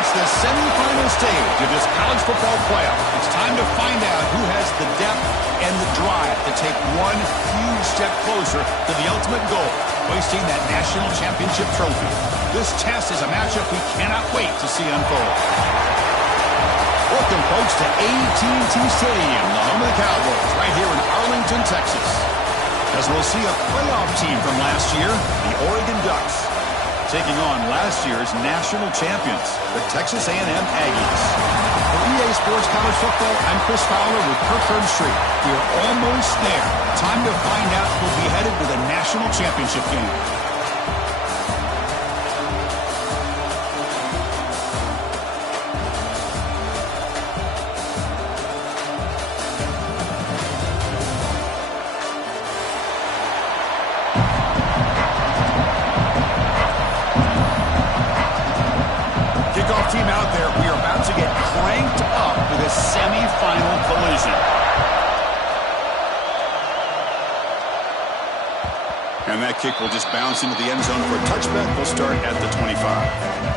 reached the semifinal stage of this college football playoff. It's time to find out who has the depth and the drive to take one huge step closer to the ultimate goal, hoisting that national championship trophy. This test is a matchup we cannot wait to see unfold. Welcome, folks, to AT&T Stadium, the home of the Cowboys, right here in Arlington, Texas. As we'll see a playoff team from last year, the Oregon Ducks, taking on last year's national champions, the Texas A&M Aggies. For EA Sports College Football, I'm Chris Fowler with Kirk Herbstreit. We're almost there. Time to find out who'll be headed to the national championship game. Team out there, we are about to get cranked up with a semi-final collision. And that kick will just bounce into the end zone for a touchback. We'll start at the 25.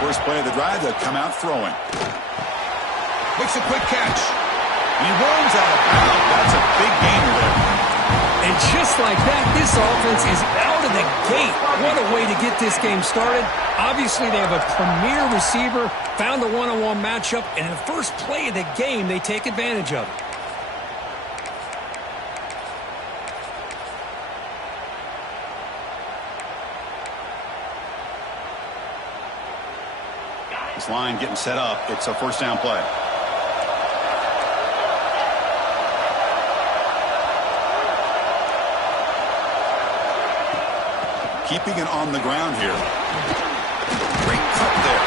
First play of the drive, they'll come out throwing. Makes a quick catch. And he runs out of bounds. That's a big gainer there. And just like that, this offense is out of the gate. What a way to get this game started. Obviously, they have a premier receiver, found a one-on-one matchup, and in the first play of the game, they take advantage of it. This line getting set up. It's a first down play. Keeping it on the ground here. Great cut there.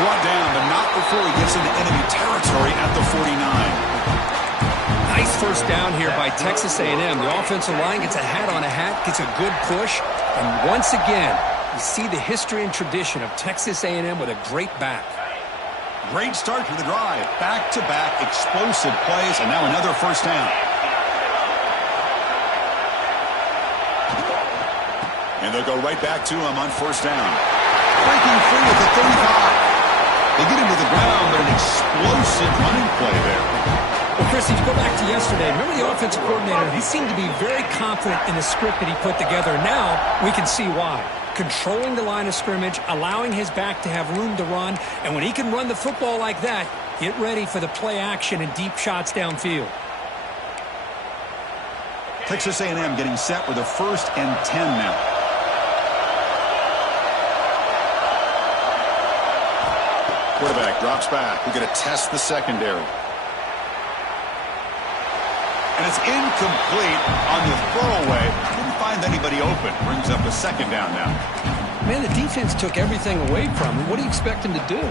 Brought down, but not before he gets into enemy territory at the 49. Nice first down here by Texas A&M. The offensive line gets a hat on a hat, gets a good push, and once again, you see the history and tradition of Texas A&M with a great back. Great start to the drive. Back-to-back explosive plays, and now another first down. And they'll go right back to him on first down. Breaking free at the 35. They get him to the ground, but an explosive running play there. Well, Chris, if you go back to yesterday, remember the offensive coordinator, he seemed to be very confident in the script that he put together. Now we can see why. Controlling the line of scrimmage, allowing his back to have room to run, and when he can run the football like that, get ready for the play action and deep shots downfield. Texas A&M getting set with a 1st and 10 now. Quarterback drops back. We're going to test the secondary. And it's incomplete on the throwaway. Couldn't find anybody open. Brings up a second down now. Man, the defense took everything away from him. What do you expect him to do?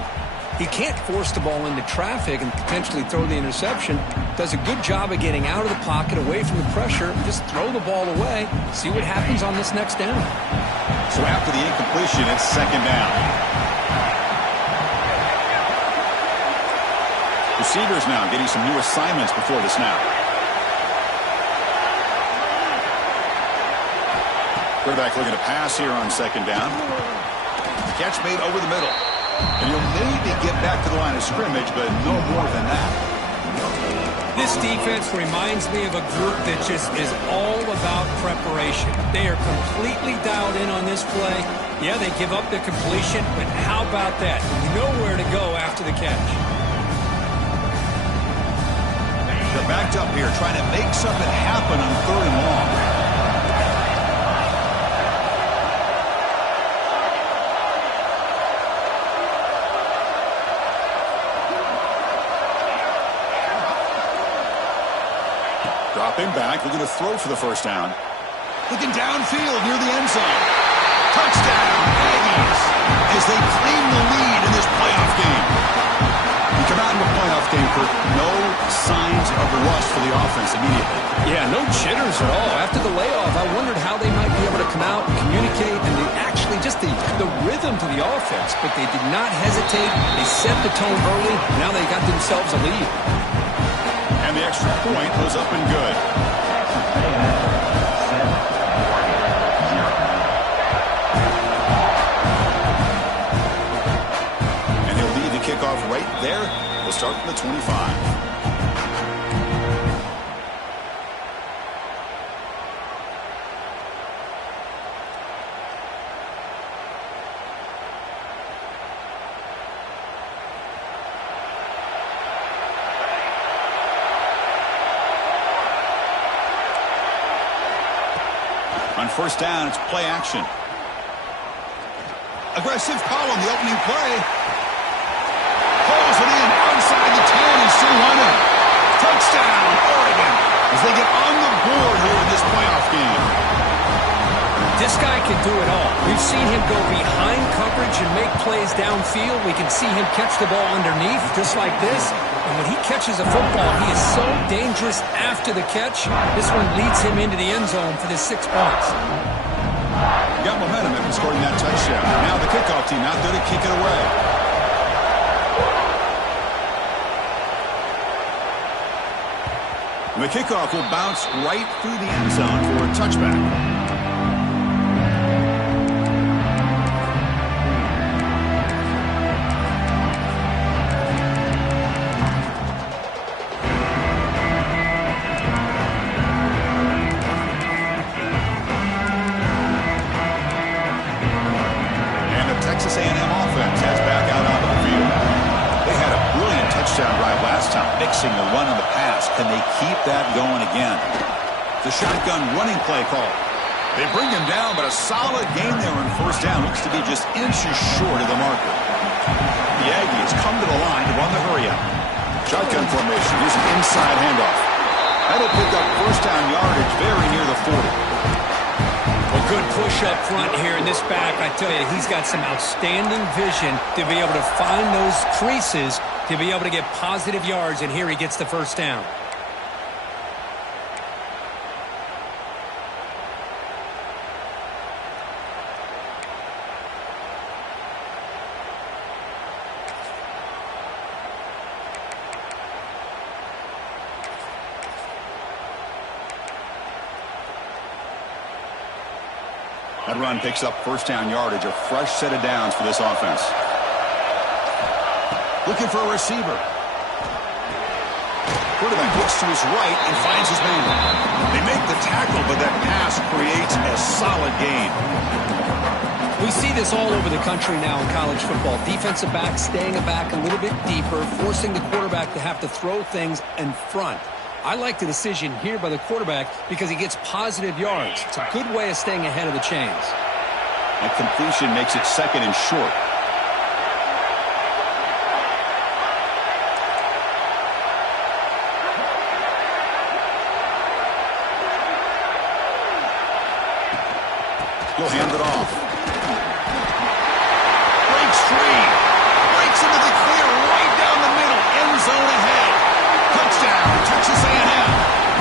He can't force the ball into traffic and potentially throw the interception. Does a good job of getting out of the pocket, away from the pressure. Just throw the ball away. See what happens on this next down. So after the incompletion, it's second down. Receivers now getting some new assignments before the snap. Quarterback looking to pass here on second down. Catch made over the middle. And he'll maybe get back to the line of scrimmage, but no more than that. This defense reminds me of a group that just is all about preparation. They are completely dialed in on this play. Yeah, they give up the completion, but how about that? Nowhere to go after the catch. They're backed up here trying to make something happen on 3rd and long. Dropping back, looking to throw for the first down. Looking downfield near the end zone. Touchdown, Aggies, as they claim the lead in this playoff game. You come out in the playoff game for no signs of rust for the offense immediately. Yeah, no jitters at all. After the layoff, I wondered how they might be able to come out and communicate, and they actually just the rhythm to the offense. But they did not hesitate. They set the tone early. Now they got themselves a lead. And the extra point was up and good. And he'll lead the kickoff right there. We'll start from the 25. On first down, it's play action. Aggressive call on the opening play. Pulls it in outside the 10 and still running. Touchdown, Oregon, as they get on the board here in this playoff game. This guy can do it all. We've seen him go behind coverage and make plays downfield. We can see him catch the ball underneath just like this. And when he catches a football, he is so dangerous after the catch. This one leads him into the end zone for the 6 points. Got momentum after scoring that touchdown. Now the kickoff team out there to kick it away. And the kickoff will bounce right through the end zone for a touchback. Texas A&M offense has back out onto the field. They had a brilliant touchdown drive last time, mixing the run and the pass. Can they keep that going again? The shotgun running play call. They bring him down, but a solid gain there on first down. Looks to be just inches short of the marker. The Aggies come to the line to run the hurry up. Shotgun formation, here's an inside handoff. That'll pick up first down yardage very near the 40. A good push up front here in this back. I tell you, he's got some outstanding vision to be able to find those creases to be able to get positive yards, and here he gets the first down. That run picks up first down yardage, a fresh set of downs for this offense. Looking for a receiver. Quarterback looks to his right and finds his man. They make the tackle, but that pass creates a solid gain. We see this all over the country now in college football. Defensive backs staying back a little bit deeper, forcing the quarterback to have to throw things in front. I like the decision here by the quarterback because he gets positive yards. It's a good way of staying ahead of the chains. That completion makes it second and short. He'll hand it off. Breaks free. Breaks into the clear right down the middle. End zone ahead. Touchdown, Texas A&M.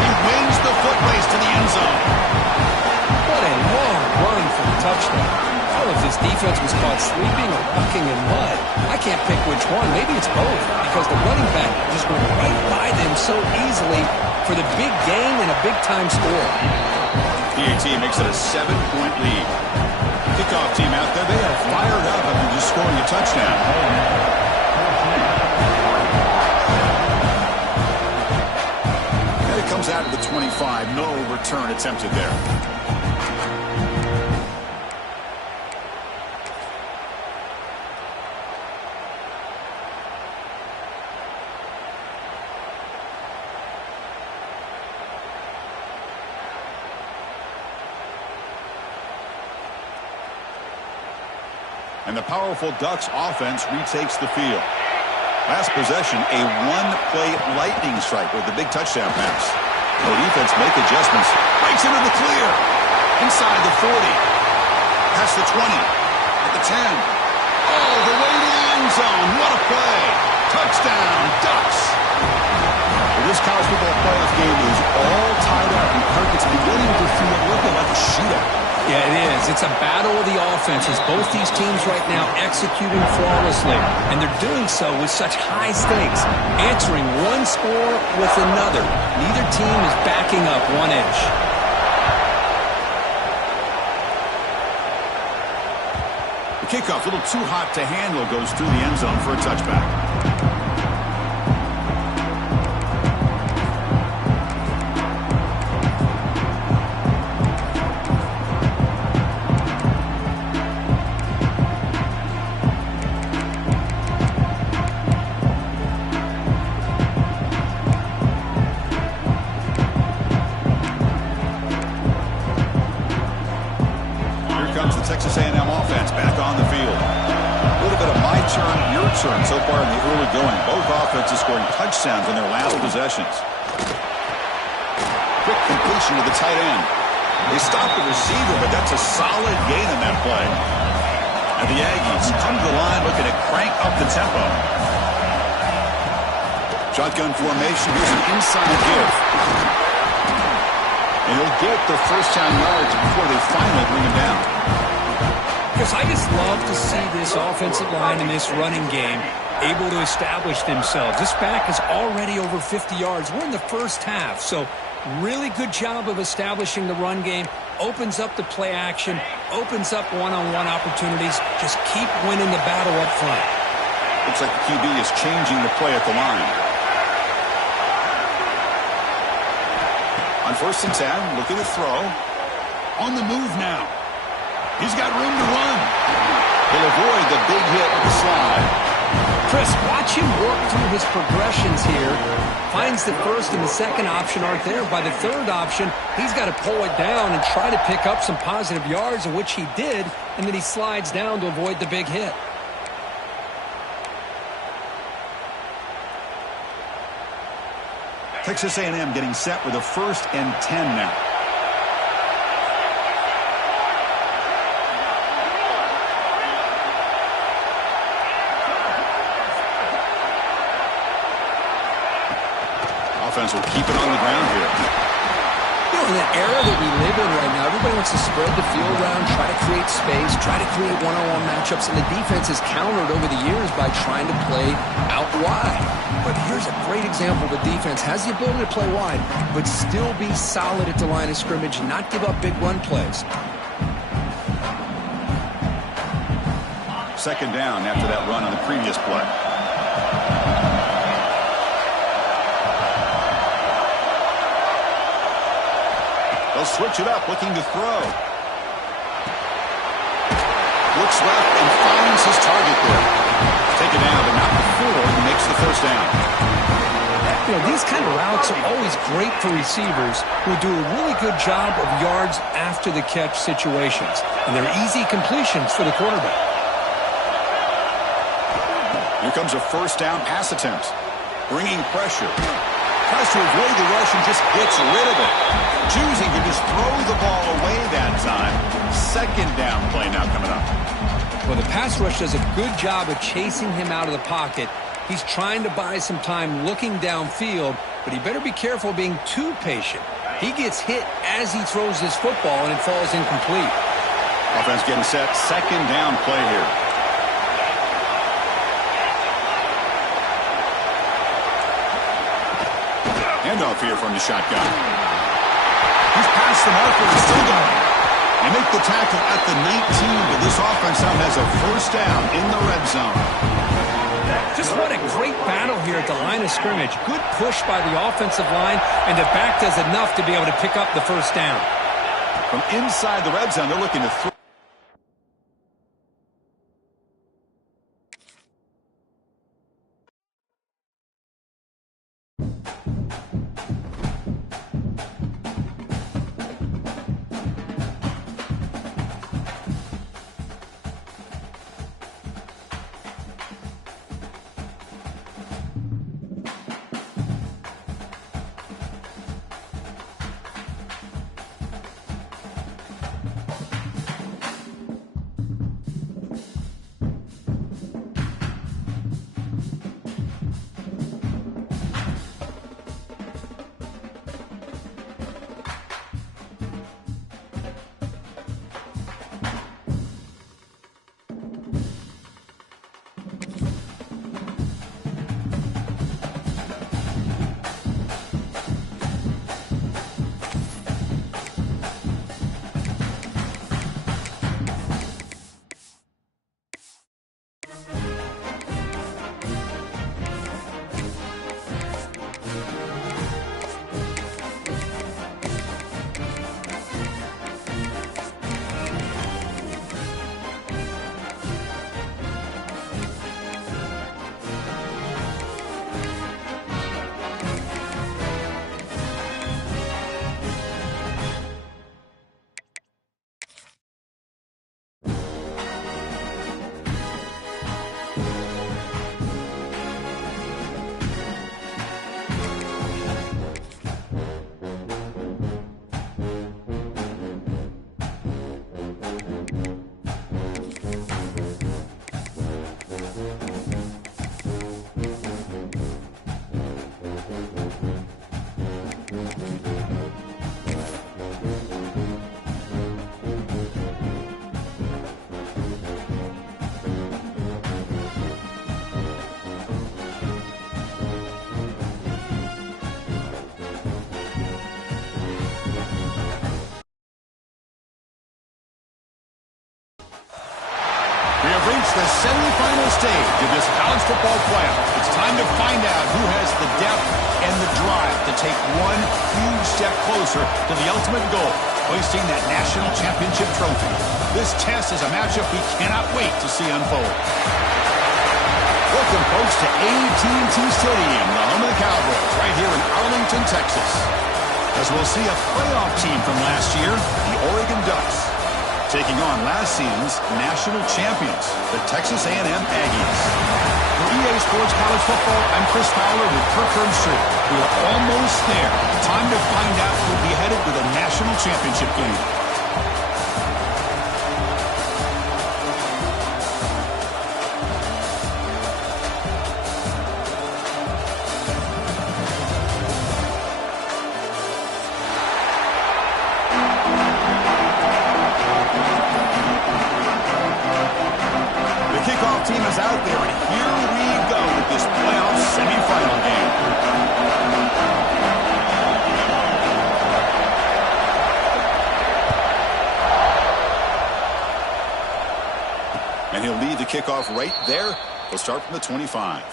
He wins the foot race to the end zone. What a long run for the touchdown. I don't know if this defense was caught sleeping or walking in mud. I can't pick which one. Maybe it's both because the running back just went right by them so easily for the big gain and a big-time score. PAT makes it a 7-point lead. Kickoff team out there, they are fired up after just scoring a touchdown. Comes out of the 25. No return attempted there. And the powerful Ducks offense retakes the field. Last possession, a one-play lightning strike with the big touchdown pass. The defense make adjustments. Breaks into the clear. Inside the 40. Past the 20. At the 10. All the way to the end zone. What a play. Touchdown, Ducks. Well, this college football playoff game is all tied up. And Kirk, it's beginning to feel a little bit like a shootout. Yeah, it is. It's a battle of the offenses. Both these teams right now executing flawlessly, and they're doing so with such high stakes, answering one score with another. Neither team is backing up one inch. The kickoff, a little too hot to handle, goes through the end zone for a touchback. Texas A&M offense back on the field. A little bit of my turn, your turn so far in the early going. Both offenses scoring touchdowns in their last possessions. Quick completion to the tight end. They stopped the receiver, but that's a solid gain in that play. And the Aggies come to the line looking to crank up the tempo. Shotgun formation. Here's an inside give. And he'll get the first down yards before they finally bring him down. Because I just love to see this offensive line and this running game able to establish themselves. This back is already over 50 yards. We're in the first half, so really good job of establishing the run game. Opens up the play action, opens up one-on-one opportunities. Just keep winning the battle up front. Looks like the QB is changing the play at the line. On 1st and 10, looking to throw. On the move now. He's got room to run. He'll avoid the big hit with the slide. Chris, watch him work through his progressions here. Finds the first and the second option aren't there. By the third option, he's got to pull it down and try to pick up some positive yards, of which he did, and then he slides down to avoid the big hit. Texas A&M getting set with a 1st and 10 now. Offense will keep it on the ground here. You know, in the era that we live in right now, everybody wants to spread the field around, try to create space, try to create one-on-one matchups, and the defense has countered over the years by trying to play out wide. But here's a great example. The defense has the ability to play wide, but still be solid at the line of scrimmage and not give up big run plays. 2nd down after that run on the previous play. They'll switch it up, looking to throw. Looks left and finds his target there. Take it down, but not before he makes the 1st down. You know, these kind of routes are always great for receivers who do a really good job of yards after the catch situations. And they're easy completions for the quarterback. Here comes a 1st down pass attempt. Bringing pressure. Tries to avoid the rush and just gets rid of it. Choosing to just throw the ball away that time. 2nd down play now coming up. Well, the pass rush does a good job of chasing him out of the pocket. He's trying to buy some time looking downfield, but he better be careful being too patient. He gets hit as he throws his football, and it falls incomplete. Offense getting set. 2nd down play here. Handoff here from the shotgun. He's past the marker and still going. They make the tackle at the 19, but this offense now has a 1st down in the red zone. Just what a great battle here at the line of scrimmage. Good push by the offensive line, and the back does enough to be able to pick up the 1st down. From inside the red zone, they're looking to throw. have reached the semifinal stage of this college football playoff. It's time to find out who has the depth and the drive to take one huge step closer to the ultimate goal, hoisting that national championship trophy. This test is a matchup we cannot wait to see unfold. Welcome, folks, to AT&T Stadium, the home of the Cowboys, right here in Arlington, Texas. As we'll see a playoff team from last year, the Oregon Ducks, taking on last season's national champions, the Texas A&M Aggies. For EA Sports College Football, I'm Chris Fowler with Kirk Herbstreit. We're almost there. Time to find out who'll be headed to the national championship game. Team is out there, and here we go with this playoff semifinal game. And he'll lead the kickoff right there. We'll start from the 25.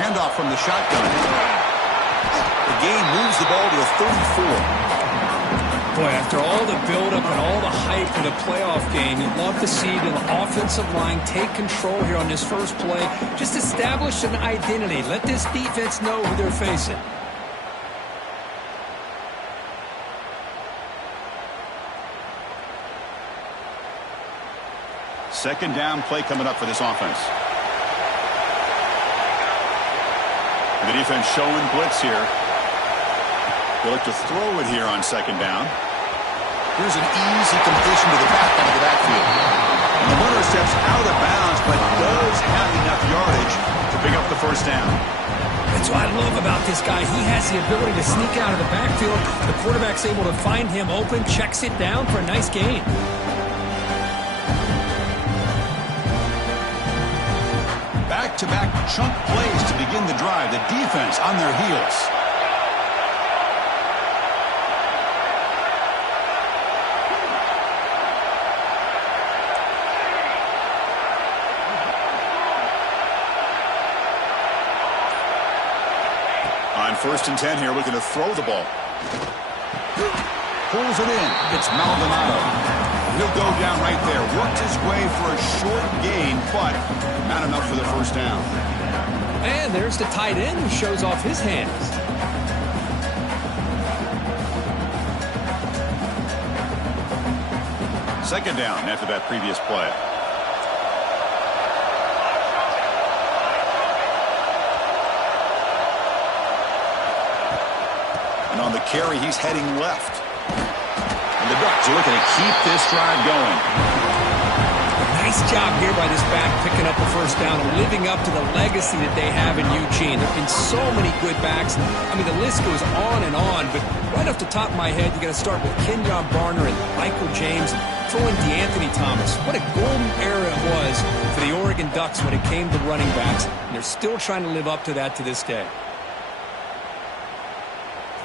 Handoff from the shotgun. The game moves the ball to the 34. Boy, after all the buildup and all the hype for the playoff game, you'd love to see the offensive line take control here on this first play. Just establish an identity. Let this defense know who they're facing. Second down play coming up for this offense. The defense showing blitz here. They'll look to throw it here on second down. Here's an easy completion to the back end of the backfield. And the runner steps out of bounds, but does have enough yardage to pick up the first down. That's what I love about this guy. He has the ability to sneak out of the backfield. The quarterback's able to find him open, checks it down for a nice gain. Back-to-back chunk plays to begin the drive. The defense on their heels. On 1st and 10 here, looking to throw the ball. Pulls it in. It's Maldonado. He'll go down right there. Worked his way for a short gain, but not enough for the first down. And there's the tight end who shows off his hands. Second down after that previous play. And on the carry, he's heading left. And the Ducks are looking to keep this drive going. Nice job here by this back picking up the first down and living up to the legacy that they have in Eugene. There have been so many good backs. I mean, the list goes on and on, but right off the top of my head, you got to start with Kenyon Barner and Michael James. Throw in DeAnthony Thomas. What a golden era it was for the Oregon Ducks when it came to running backs, and they're still trying to live up to that to this day.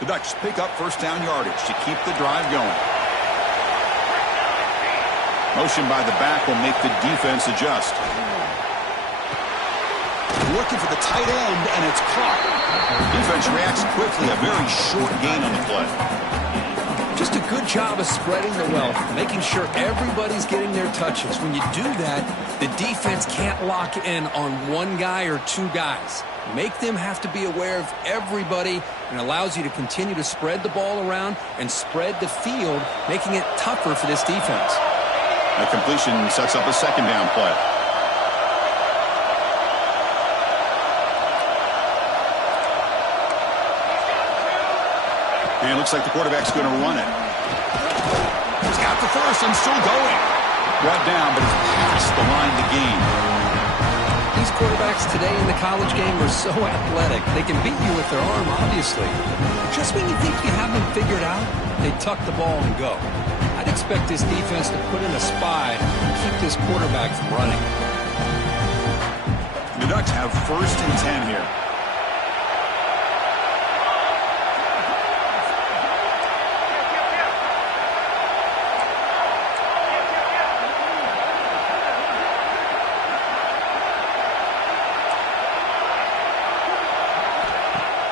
The Ducks pick up first down yardage to keep the drive going. Motion by the back will make the defense adjust. Looking for the tight end, and it's caught. Defense reacts quickly. A very short gain on the play. Just a good job of spreading the wealth, making sure everybody's getting their touches. When you do that, the defense can't lock in on one guy or two guys. Make them have to be aware of everybody, and allows you to continue to spread the ball around and spread the field, making it tougher for this defense. A completion sets up a second down play. And it looks like the quarterback's going to run it. He's got the first and still going. Brought down, but it's past the line to gain. These quarterbacks today in the college game are so athletic. They can beat you with their arm, obviously. Just when you think you have them figured out, they tuck the ball and go. I'd expect this defense to put in a spy and keep this quarterback from running. The Ducks have 1st and 10 here.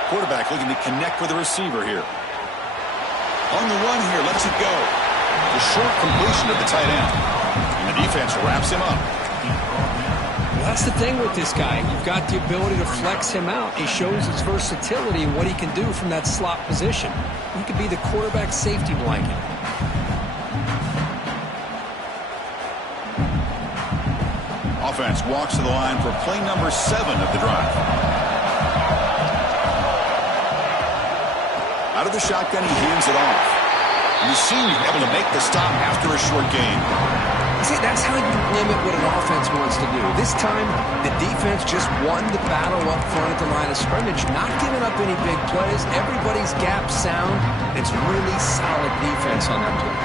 Quarterback looking to connect with the receiver here. On the run here, lets it go. The short completion of the tight end. And the defense wraps him up. Well, that's the thing with this guy. You've got the ability to flex him out. He shows his versatility and what he can do from that slot position. He could be the quarterback safety blanket. Offense walks to the line for play number 7 of the drive. Out of the shotgun, he hands it off. And the senior able to make the stop after a short gain. See, that's how you limit what an offense wants to do. This time, the defense just won the battle up front at the line of scrimmage, not giving up any big plays. Everybody's gap sound. It's really solid defense on that play.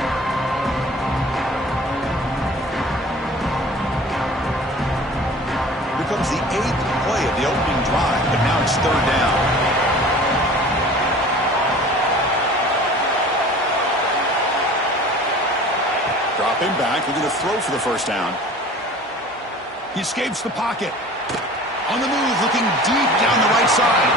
Here comes the 8th play of the opening drive, but now it's 3rd down. Drop him back, looking to throw for the 1st down. He escapes the pocket. On the move, looking deep down the right side.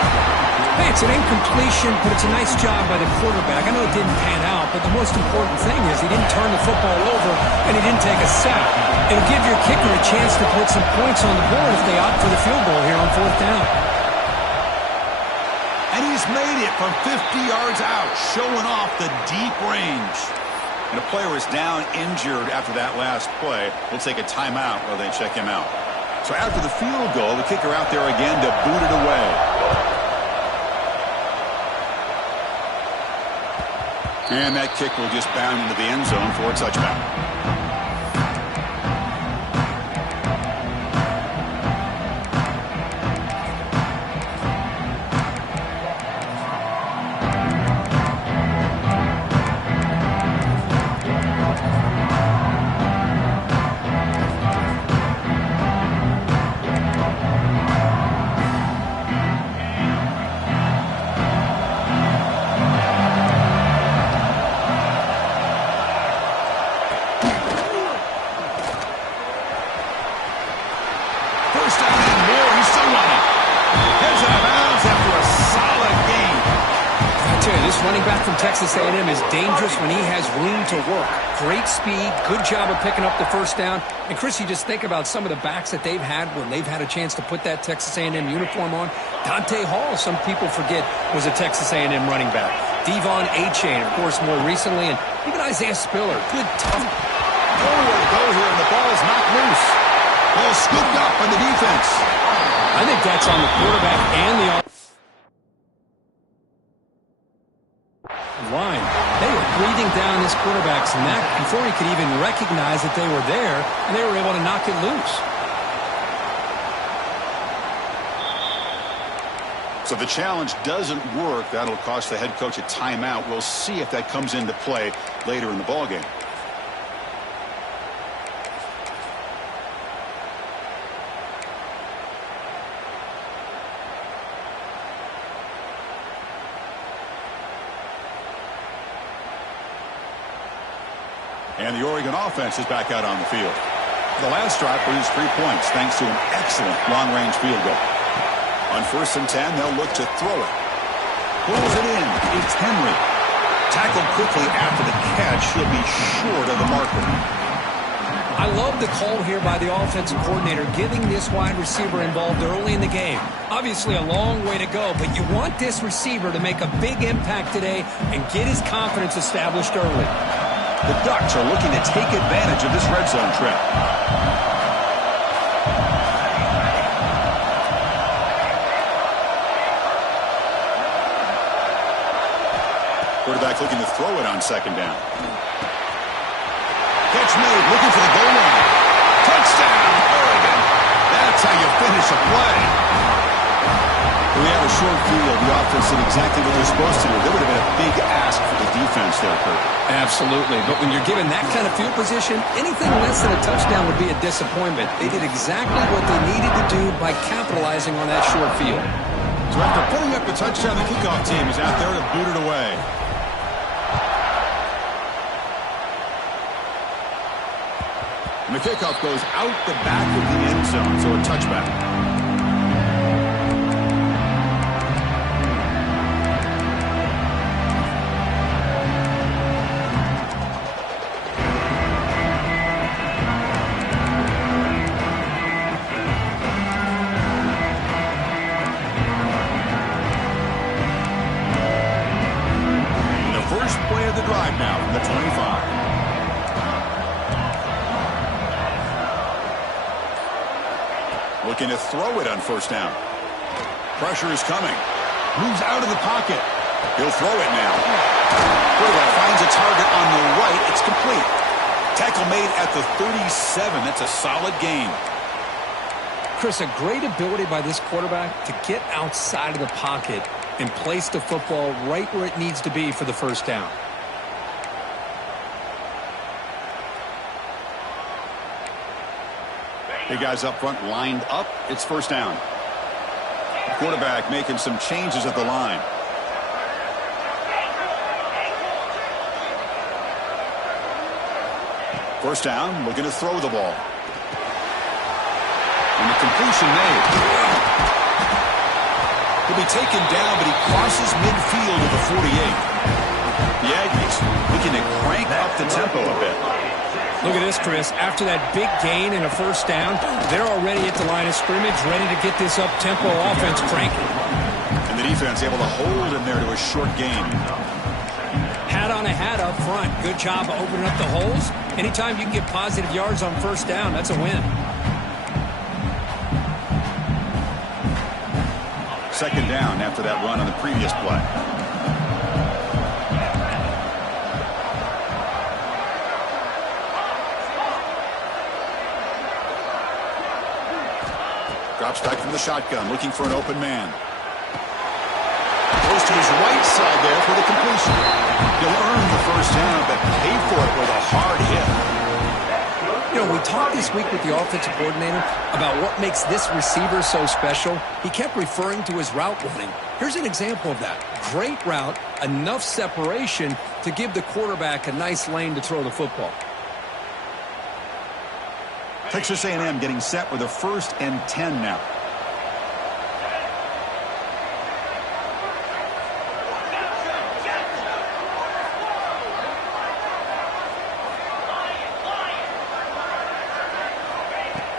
Hey, it's an incompletion, but it's a nice job by the quarterback. I know it didn't pan out, but the most important thing is he didn't turn the football over and he didn't take a sack. It'll give your kicker a chance to put some points on the board if they opt for the field goal here on 4th down. And he's made it from 50 yards out, showing off the deep range. And a player is down injured after that last play. We'll take a timeout while they check him out. So after the field goal, the kicker out there again to boot it away. And that kick will just bound into the end zone for a touchback. Texas A&M is dangerous when he has room to work. Great speed, good job of picking up the 1st down. And Chris, you just think about some of the backs that they've had when they've had a chance to put that Texas A&M uniform on. Dante Hall, some people forget, was a Texas A&M running back. Devon Achane, of course, more recently, and even Isaiah Spiller. Good, tough. Nowhere to go here, and the ball is knocked loose. Ball scooped up by the defense. I think that's on the quarterback and the line. They were breathing down his quarterback's neck before he could even recognize that they were there, and they were able to knock it loose. So the challenge doesn't work. That'll cost the head coach a timeout. We'll see if that comes into play later in the ballgame. And the Oregon offense is back out on the field. The last drive produced 3 points thanks to an excellent long-range field goal. On 1st and 10, they'll look to throw it. Pulls it in. It's Henry. Tackled quickly after the catch. He'll be short of the marker. I love the call here by the offensive coordinator, giving this wide receiver involved early in the game. Obviously a long way to go, but you want this receiver to make a big impact today and get his confidence established early. The Ducks are looking to take advantage of this red zone trip. Quarterback looking to throw it on 2nd down. Catch made, looking for the goal line. Touchdown, Oregon. That's That's how you finish a play. We have a short field. The offense did exactly what they're supposed to do. There would have been a big ask for the defense there, Kurt. Absolutely. But when you're given that kind of field position, anything less than a touchdown would be a disappointment. They did exactly what they needed to do by capitalizing on that short field. So after putting up the touchdown, the kickoff team is out there to boot it away. And the kickoff goes out the back of the end zone, so a touchback. Now from the 25. Looking to throw it on first down. Pressure is coming. Moves out of the pocket. He'll throw it now. Quarterback finds a target on the right. It's complete. Tackle made at the 37. That's a solid gain. Chris, a great ability by this quarterback to get outside of the pocket and place the football right where it needs to be for the first down. The guys up front lined up. It's first down. The quarterback making some changes at the line. First down, looking to throw the ball. And the completion made. He'll be taken down, but he crosses midfield at the 48. The Aggies looking to crank up the tempo a bit. Look at this, Chris. After that big gain and a first down, they're already at the line of scrimmage, ready to get this up-tempo offense cranking. And the defense able to hold him there to a short gain. Hat on a hat up front. Good job of opening up the holes. Anytime you can get positive yards on first down, that's a win. Second down after that run on the previous play. Drops back from the shotgun, looking for an open man. Goes to his right side there for the completion. He'll earn the first down, but pay for it with a hard hit. You know, we talked this week with the offensive coordinator about what makes this receiver so special. He kept referring to his route running. Here's an example of that. Great route, enough separation to give the quarterback a nice lane to throw the football. Texas A&M getting set with a 1st and 10 now.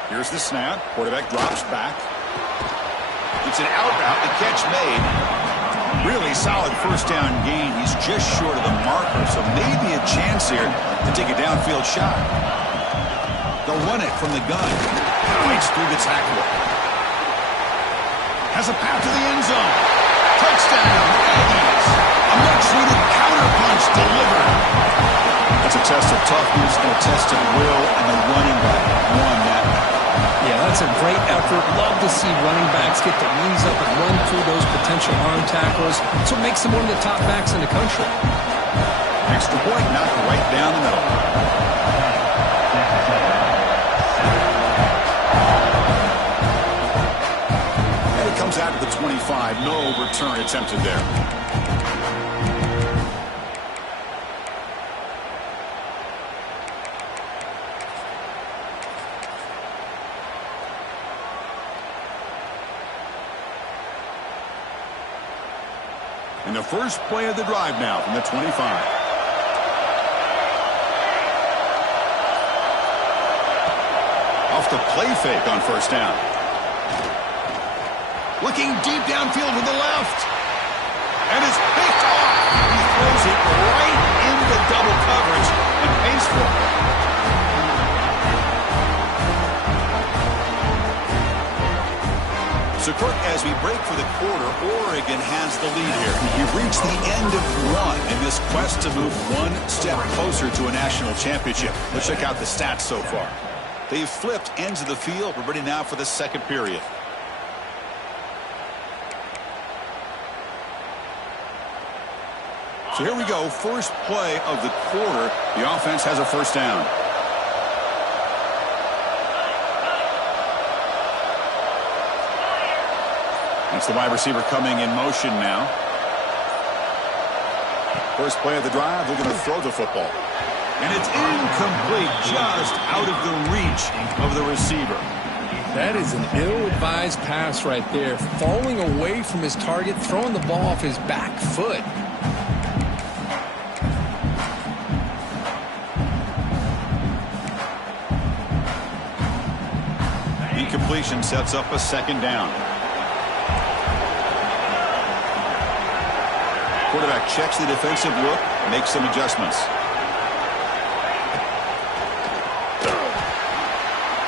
Here's the snap. Quarterback drops back. It's an out route. The catch made. Really solid first down gain. He's just short of the marker, so maybe a chance here to take a downfield shot. They'll run it from the gun. Breaks through the tackle. Has a path to the end zone. Touchdown, Aggies. A much-needed counterpunch delivered. That's a test of toughness and a test of will, and the running back won that. Yeah, that's a great effort. Love to see running backs get their knees up and run through those potential arm tackles. That's what makes them one of the top backs in the country. Extra point, knocked right down the middle. Comes out of the 25. No return attempted there. And the first play of the drive now from the 25. Off the play fake on first down. Looking deep downfield to the left. And it's picked off. He throws it right into double coverage and pays for it. So, Kirk, as we break for the quarter, Oregon has the lead here. We've reached the end of one in this quest to move one step closer to a national championship. Let's check out the stats so far. They've flipped ends of the field. We're ready now for the second period. So here we go. First play of the quarter. The offense has a first down. That's the wide receiver coming in motion now. First play of the drive, they're going to throw the football. And it's incomplete, just out of the reach of the receiver. That is an ill-advised pass right there. Falling away from his target, throwing the ball off his back foot. Incompletion sets up a second down. Quarterback checks the defensive look, makes some adjustments.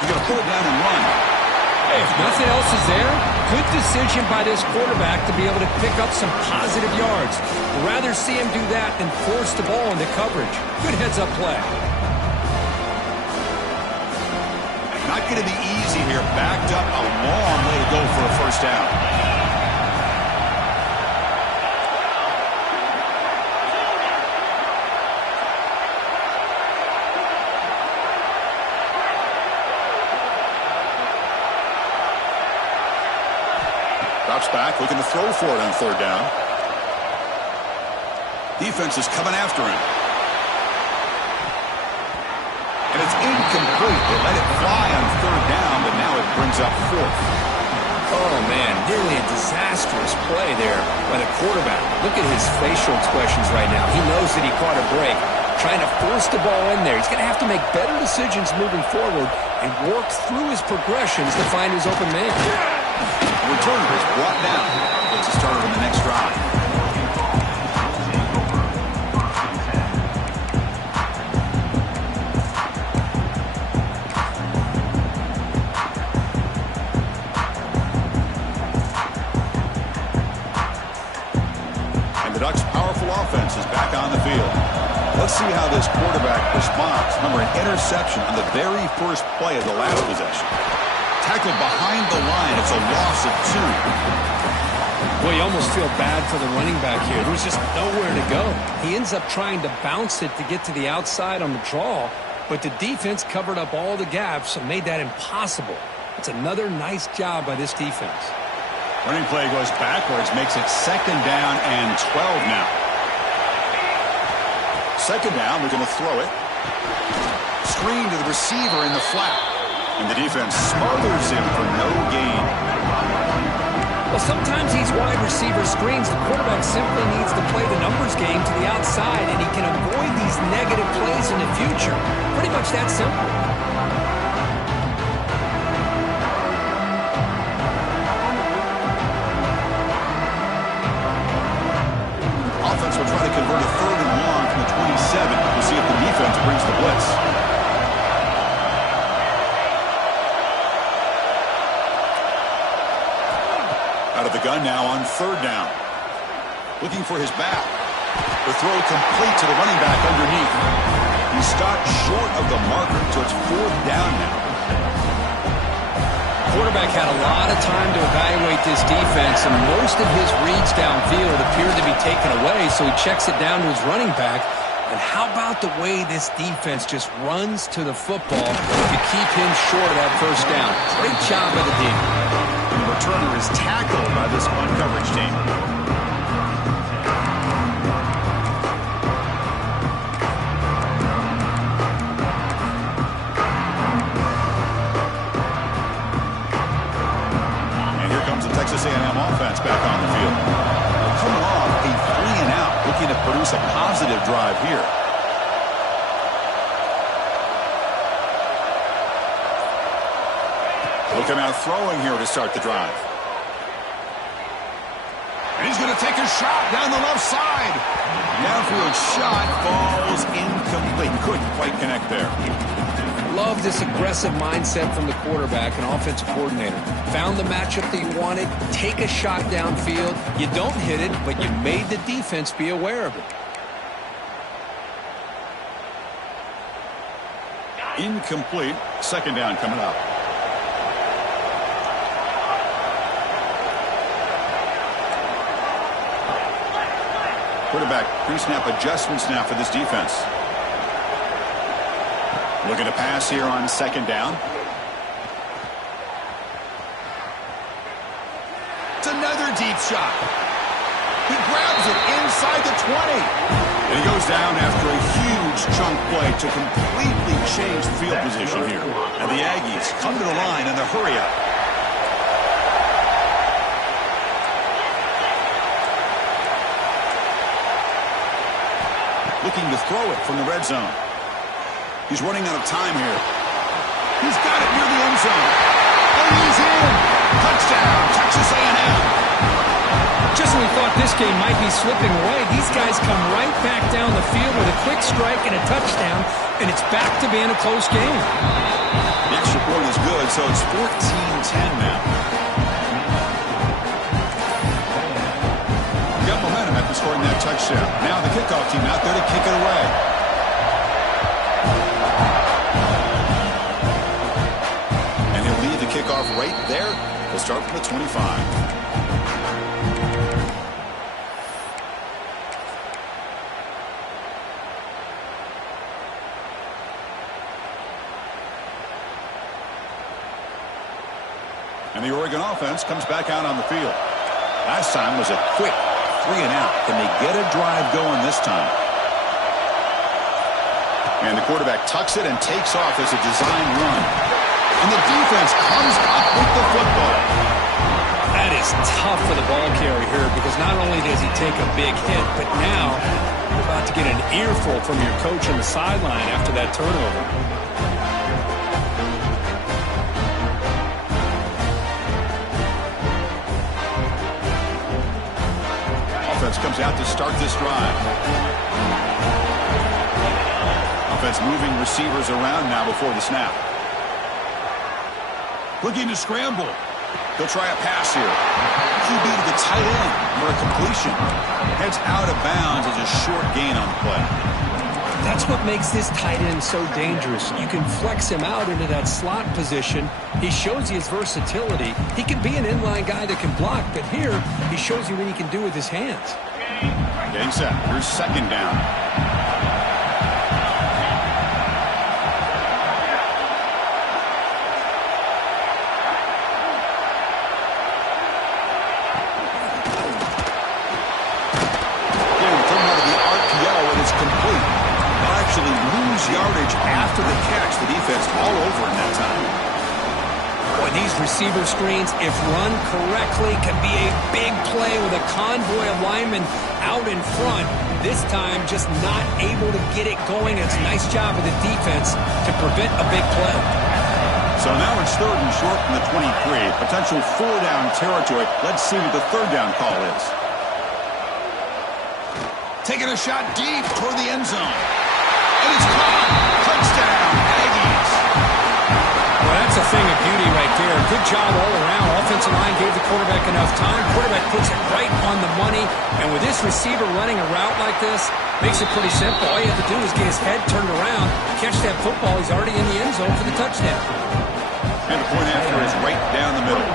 He's going to pull it down and run. Hey, if nothing else is there, good decision by this quarterback to be able to pick up some positive yards. I'd rather see him do that than force the ball into coverage. Good heads-up play. Not going to be easy here. Backed up, a long way to go for a first down. Drops back, looking to throw for it on third down. Defense is coming after him. And it's incomplete. They let it fly on third down, but now it brings up fourth. Oh, man, nearly a disastrous play there by the quarterback. Look at his facial expressions right now. He knows that he caught a break, trying to force the ball in there. He's going to have to make better decisions moving forward and work through his progressions to find his open man. Returner is brought down. Gets us started on the next drive. And the Ducks' powerful offense is back on the field. Let's see how this quarterback responds. Remember, an interception on the very first play of the last possession. Tackled behind the line. It's a loss of 2. Well, you almost feel bad for the running back here. There's just nowhere to go. He ends up trying to bounce it to get to the outside on the draw, but the defense covered up all the gaps and made that impossible. It's another nice job by this defense. Running play goes backwards, makes it second down and 12 now. Second down, we're going to throw it. Screen to the receiver in the flat. And the defense smothers him for no gain. Well, sometimes these wide receiver screens, the quarterback simply needs to play the numbers game to the outside, and he can avoid these negative plays in the future. Pretty much that simple. Offense will try to convert a third and long from the 27 to see if the defense brings the blitz. Out of the gun now on third down. Looking for his back. The throw complete to the running back underneath. He stopped short of the marker, so it's fourth down now. Quarterback had a lot of time to evaluate this defense, and most of his reads downfield appeared to be taken away, so he checks it down to his running back. And how about the way this defense just runs to the football to keep him short of that first down? Great job by the team. And the returner is tackled by this one coverage team. And here comes the Texas A&M offense back on the field. Coming off a 3-and-out, looking to produce a positive drive here. Look him out throwing here to start the drive. And he's going to take a shot down the left side. The outfield shot falls incomplete. Couldn't quite connect there. Love this aggressive mindset from the quarterback and offensive coordinator. Found the matchup that you wanted, take a shot downfield. You don't hit it, but you made the defense be aware of it. Incomplete. Second down coming up. Quarterback pre-snap adjustments now for this defense. Looking to pass here on second down. It's another deep shot. He grabs it inside the 20. And he goes down after a huge chunk play to completely change the field position here. And the Aggies come to the line in the hurry up. Looking to throw it from the red zone. He's running out of time here. He's got it near the end zone. And he's in. Touchdown, Texas A&M. Just when we thought this game might be slipping away, these guys come right back down the field with a quick strike and a touchdown, and it's back to being a close game. The extra point is good, so it's 14-10 now. Got momentum after scoring that touchdown. Now the kickoff team out there to kick it away. And he'll lead the kickoff right there. He'll start from the 25. And the Oregon offense comes back out on the field. Last time was a quick 3-and-out. Can they get a drive going this time? And the quarterback tucks it and takes off as a design run. And the defense comes up with the football. That is tough for the ball carrier here because not only does he take a big hit, but now you're about to get an earful from your coach on the sideline after that turnover. Comes out to start this drive. Offense moving receivers around now before the snap. Looking to scramble. He'll try a pass here. QB to the tight end for a completion. Heads out of bounds as a short gain on the play. That's what makes this tight end so dangerous. You can flex him out into that slot position. He shows you his versatility. He can be an inline guy that can block, but here he shows you what he can do with his hands. Getting set. Here's second down. Yardage after the catch. The defense all over in that time. Boy, these receiver screens, if run correctly, can be a big play with a convoy of linemen out in front. This time, just not able to get it going. It's a nice job of the defense to prevent a big play. So now it's third and short from the 23. Potential four-down territory. Let's see what the third down call is. Taking a shot deep toward the end zone. And it's caught. Touchdown, Aggies. Well, that's a thing of beauty right there. Good job all around. Offensive line gave the quarterback enough time. Quarterback puts it right on the money. And with this receiver running a route like this, makes it pretty simple. All you have to do is get his head turned around, catch that football. He's already in the end zone for the touchdown. And the point after is right down the middle.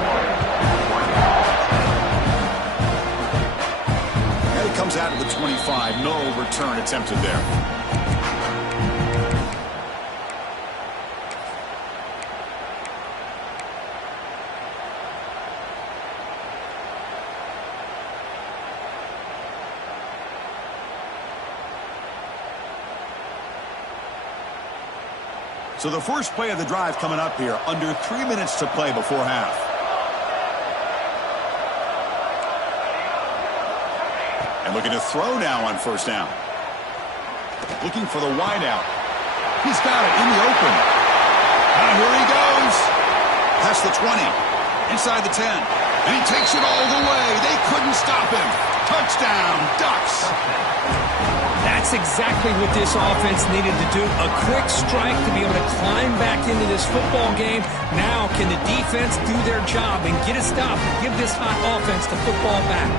And it comes out of the 25. No return attempted there. So the first play of the drive coming up here. Under 3 minutes to play before half. And looking to throw now on first down. Looking for the wideout. He's got it in the open. And here he goes. Past the 20. Inside the 10. And he takes it all the way. They couldn't stop him. Touchdown, Ducks. That's exactly what this offense needed to do. A quick strike to be able to climb back into this football game. Now can the defense do their job and get a stop and give this hot offense the football back?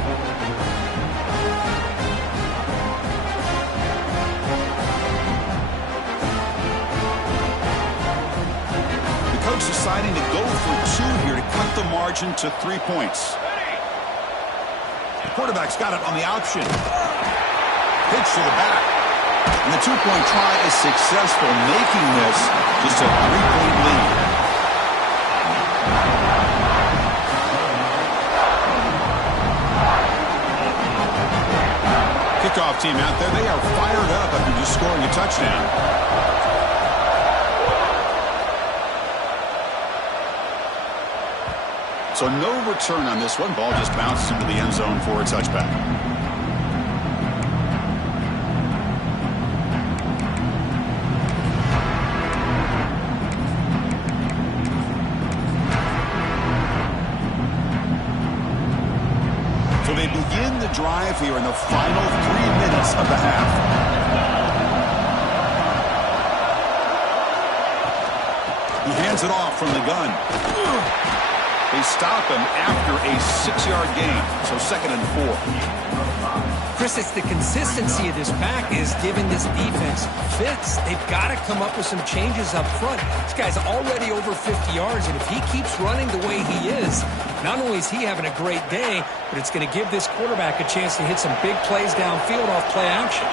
deciding to go for 2 here to cut the margin to 3 points. The quarterback's got it on the option. Pitch to the back. And the 2-point try is successful, making this just a 3-point lead. Kickoff team out there, they are fired up after just scoring a touchdown. So no return on this one. Ball just bounces into the end zone for a touchback. So they begin the drive here in the final 3 minutes of the half. He hands it off from the gun. They stop him after a 6-yard gain, so 2nd and 4. Chris, it's the consistency of this pack is giving this defense fits. They've got to come up with some changes up front. This guy's already over 50 yards, and if he keeps running the way he is, not only is he having a great day, but it's going to give this quarterback a chance to hit some big plays downfield off play action.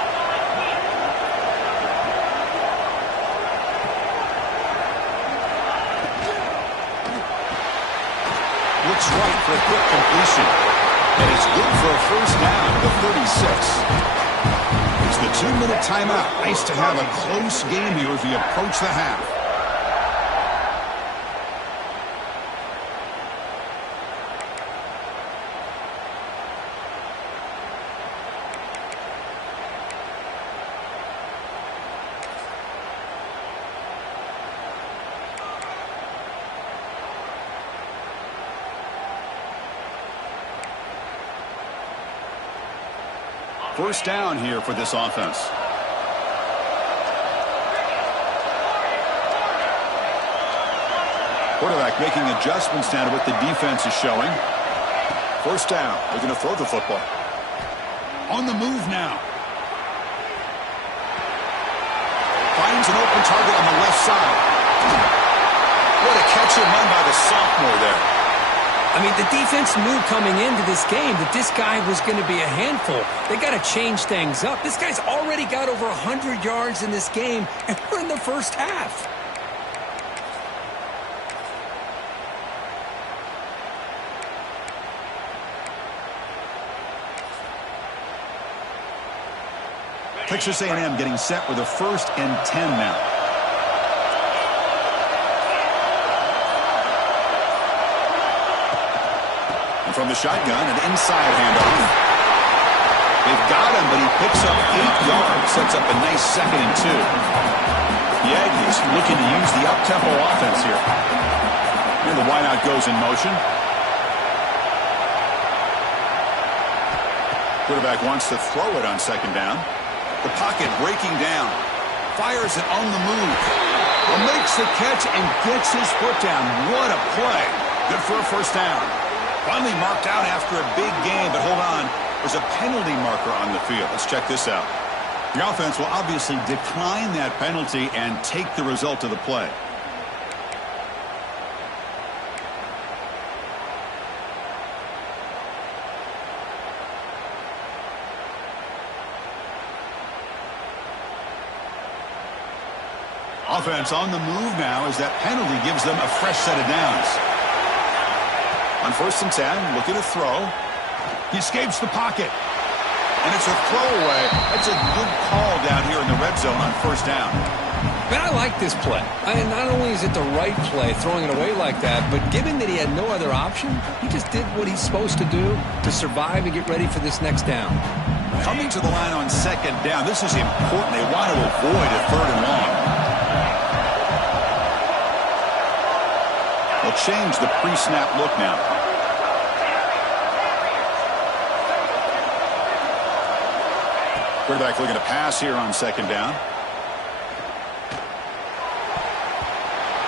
Looks right for a quick completion. And it's good for a first down at the 36. It's the 2-minute timeout. Nice to have a close game here as we approach the half. First down here for this offense. Quarterback making adjustments now to what the defense is showing. First down. They're going to throw the football. On the move now. Finds an open target on the left side. What a catch and run by the sophomore there. I mean, the defense knew coming into this game that this guy was going to be a handful. They got to change things up. This guy's already got over 100 yards in this game, and we're in the first half. Texas A&M getting set with a 1st and 10 now. From the shotgun, an inside handoff. They've got him, but he picks up 8 yards, sets up a nice 2nd and 2. The Aggies looking to use the up-tempo offense here. And the wideout goes in motion. Quarterback wants to throw it on 2nd down. The pocket breaking down. Fires it on the move. Makes the catch and gets his foot down. What a play. Good for a first down. Finally marked out after a big game, but hold on. There's a penalty marker on the field. Let's check this out. The offense will obviously decline that penalty and take the result of the play. Offense on the move now as that penalty gives them a fresh set of downs. On 1st and 10, looking to throw. He escapes the pocket. And it's a throwaway. That's a good call down here in the red zone on 1st down. Man, I like this play. Not only is it the right play, throwing it away like that, but given that he had no other option, he just did what he's supposed to do to survive and get ready for this next down. Coming to the line on 2nd down, this is important. They want to avoid a 3rd and long. They'll change the pre-snap look now. Quarterback looking to pass here on 2nd down.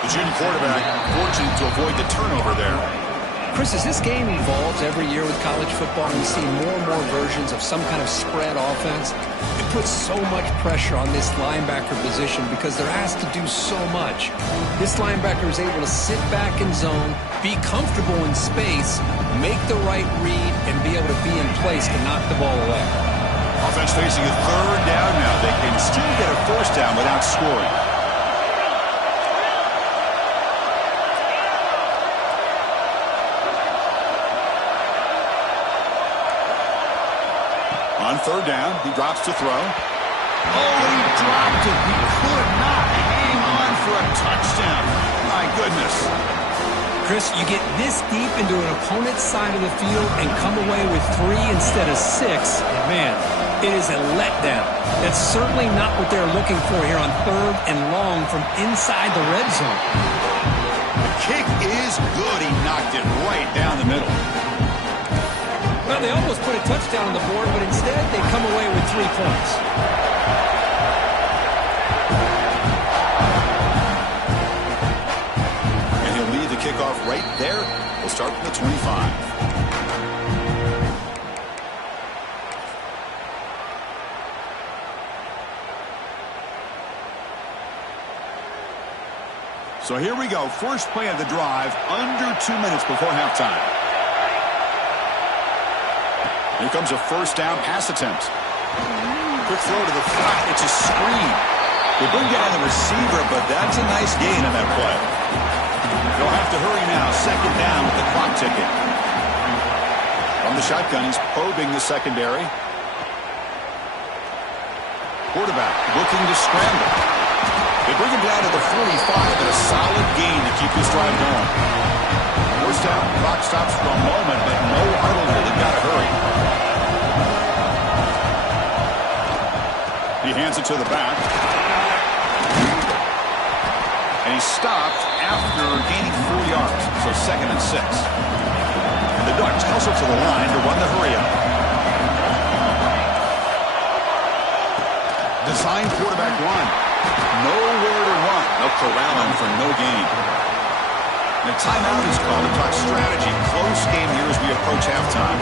The junior quarterback fortunate to avoid the turnover there. Chris, as this game evolves every year with college football, we see more and more versions of some kind of spread offense. The puts so much pressure on this linebacker position because they're asked to do so much. This linebacker is able to sit back in zone, be comfortable in space, make the right read, and be able to be in place to knock the ball away. Offense facing a third down now. They can still get a first down without scoring. On third down, he drops to throw. Oh, he dropped it. He could not hang on for a touchdown. My goodness. Chris, you get this deep into an opponent's side of the field and come away with 3 instead of 6. And man, it is a letdown. That's certainly not what they're looking for here on third and long from inside the red zone. The kick is good. He knocked it right down the middle. Well, they almost put a touchdown on the board, but instead they come away with 3 points. And he'll lead the kickoff right there. We'll start from the 25. So here we go. First play of the drive, under 2 minutes before halftime. Here comes a first down pass attempt. Quick throw to the flat. It's a screen. They bring down the receiver, but that's a nice gain on that play. They'll have to hurry now. Second down with the clock ticking. From the shotgun, he's probing the secondary. Quarterback looking to scramble. They bring him down to the 45 and a solid gain to keep this drive going. First down, clock stops for a moment, but no huddle here. They've got to hurry. He hands it to the back. And he's stopped after gaining 4 yards. So second and 6. And the Ducks hustle to the line to run the hurry up. Design quarterback run. Nowhere to run. They'll corral him for no gain. And a timeout is called to talk strategy. Close game here as we approach halftime.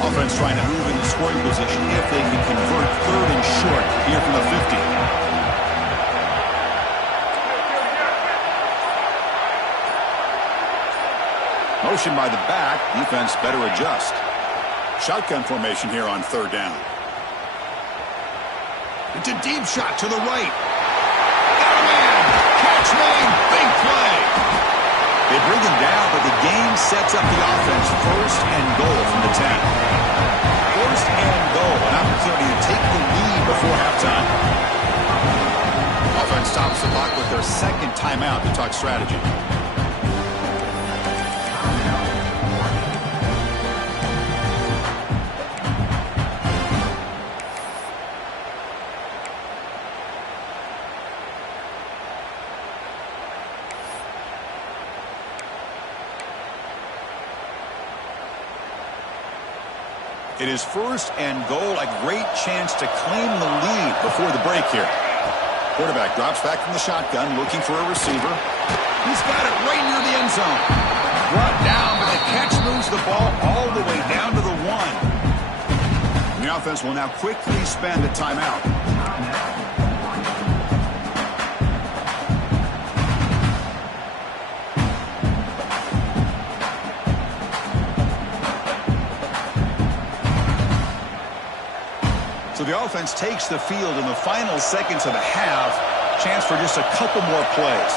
Offense trying to move into scoring position if they can convert third and short here from the 50. Motion by the back. Defense better adjust. Shotgun formation here on third down. It's a deep shot to the right. Got a man. Catch made. Big play. They bring him down, but the game sets up the offense. First and goal from the 10. First and goal, an opportunity to take the lead before halftime. Offense stops the clock with their second timeout to talk strategy. It is first and goal, a great chance to claim the lead before the break here. Quarterback drops back from the shotgun, looking for a receiver. He's got it right near the end zone. Brought down, but the catch moves the ball all the way down to the 1. And the offense will now quickly spend a timeout. So the offense takes the field in the final seconds of the half. Chance for just a couple more plays.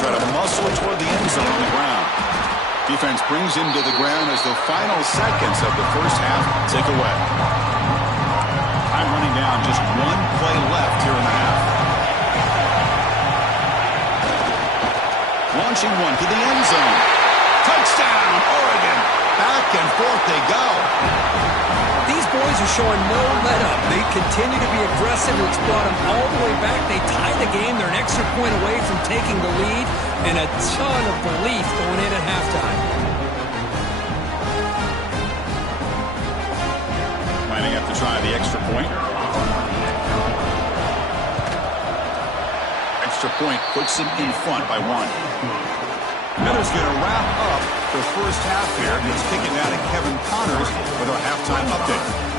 Try to muscle toward the end zone on the ground. Defense brings him to the ground as the final seconds of the first half tick away. Time running down, just one play left here in the half. Launching one to the end zone. Touchdown, Oregon. Back and forth they go. These boys Aggies are showing no let-up. They continue to be aggressive. It's brought them all the way back. They tie the game. They're an extra point away from taking the lead, and a ton of belief going in at halftime. Lining up to try the extra point. Extra point puts them in front by 1. Miller's going to wrap up the first half here. It's kicking out of Kevin Connors with our halftime update.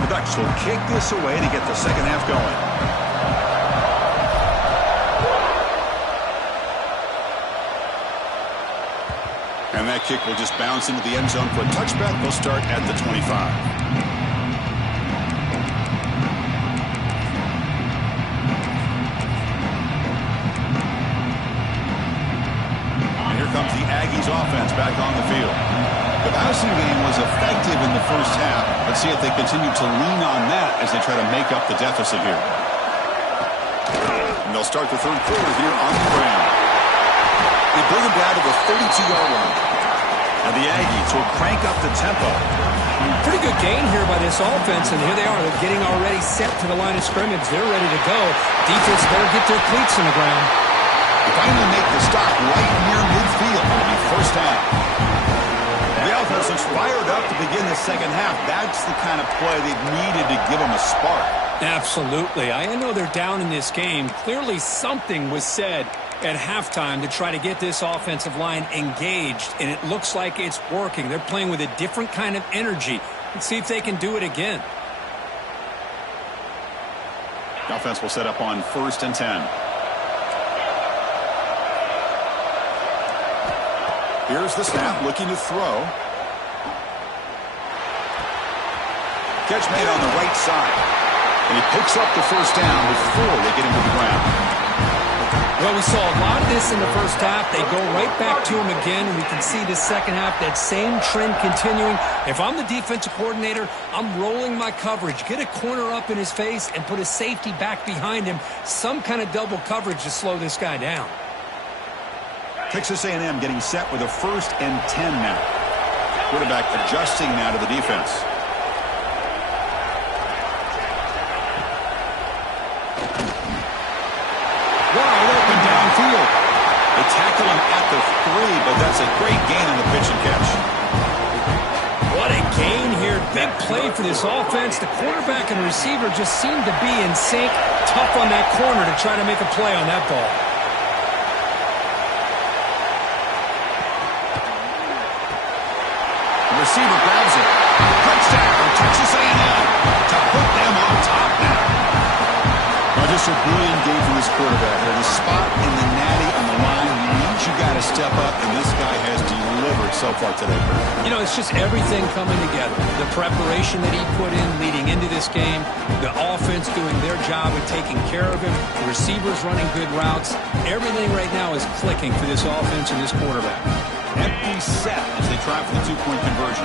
The Ducks will kick this away to get the second half going. And that kick will just bounce into the end zone for a touchback. They'll start at the 25. Comes the Aggies offense back on the field. The passing game was effective in the first half. Let's see if they continue to lean on that as they try to make up the deficit here. And they'll start the third quarter here on the ground. They bring them down to the 32-yard line. And the Aggies will crank up the tempo. Pretty good gain here by this offense, and here they are. They're getting already set to the line of scrimmage. They're ready to go. Defense better get their cleats in the ground. They finally make the stop right near midfield. It'll be first down. The offense looks fired up to begin the second half. That's the kind of play they've needed to give them a spark. Absolutely. I know they're down in this game. Clearly something was said at halftime to try to get this offensive line engaged, and it looks like it's working. They're playing with a different kind of energy. Let's see if they can do it again. The offense will set up on 1st and 10. Here's the snap, looking to throw. Catch made on the right side. And he picks up the first down before they get him to the ground. Well, we saw a lot of this in the first half. They go right back to him again, and we can see the second half, that same trend continuing. If I'm the defensive coordinator, I'm rolling my coverage. Get a corner up in his face and put a safety back behind him. Some kind of double coverage to slow this guy down. Texas A&M getting set with a 1st and 10 now. Quarterback adjusting now to the defense. Wide open downfield. They tackle him at the 3, but that's a great gain on the pitch and catch. What a gain here. Big play for this offense. The quarterback and receiver just seem to be in sync. Tough on that corner to try to make a play on that ball. Receiver grabs it. Touchdown, Texas A&M to put them on top now. Well, just a brilliant game from this quarterback. The spot in the natty on the line means you got to step up, and this guy has delivered so far today. You know, it's just everything coming together. The preparation that he put in leading into this game, the offense doing their job of taking care of him, the receivers running good routes. Everything right now is clicking for this offense and this quarterback. Empty set as they try for the 2-point conversion.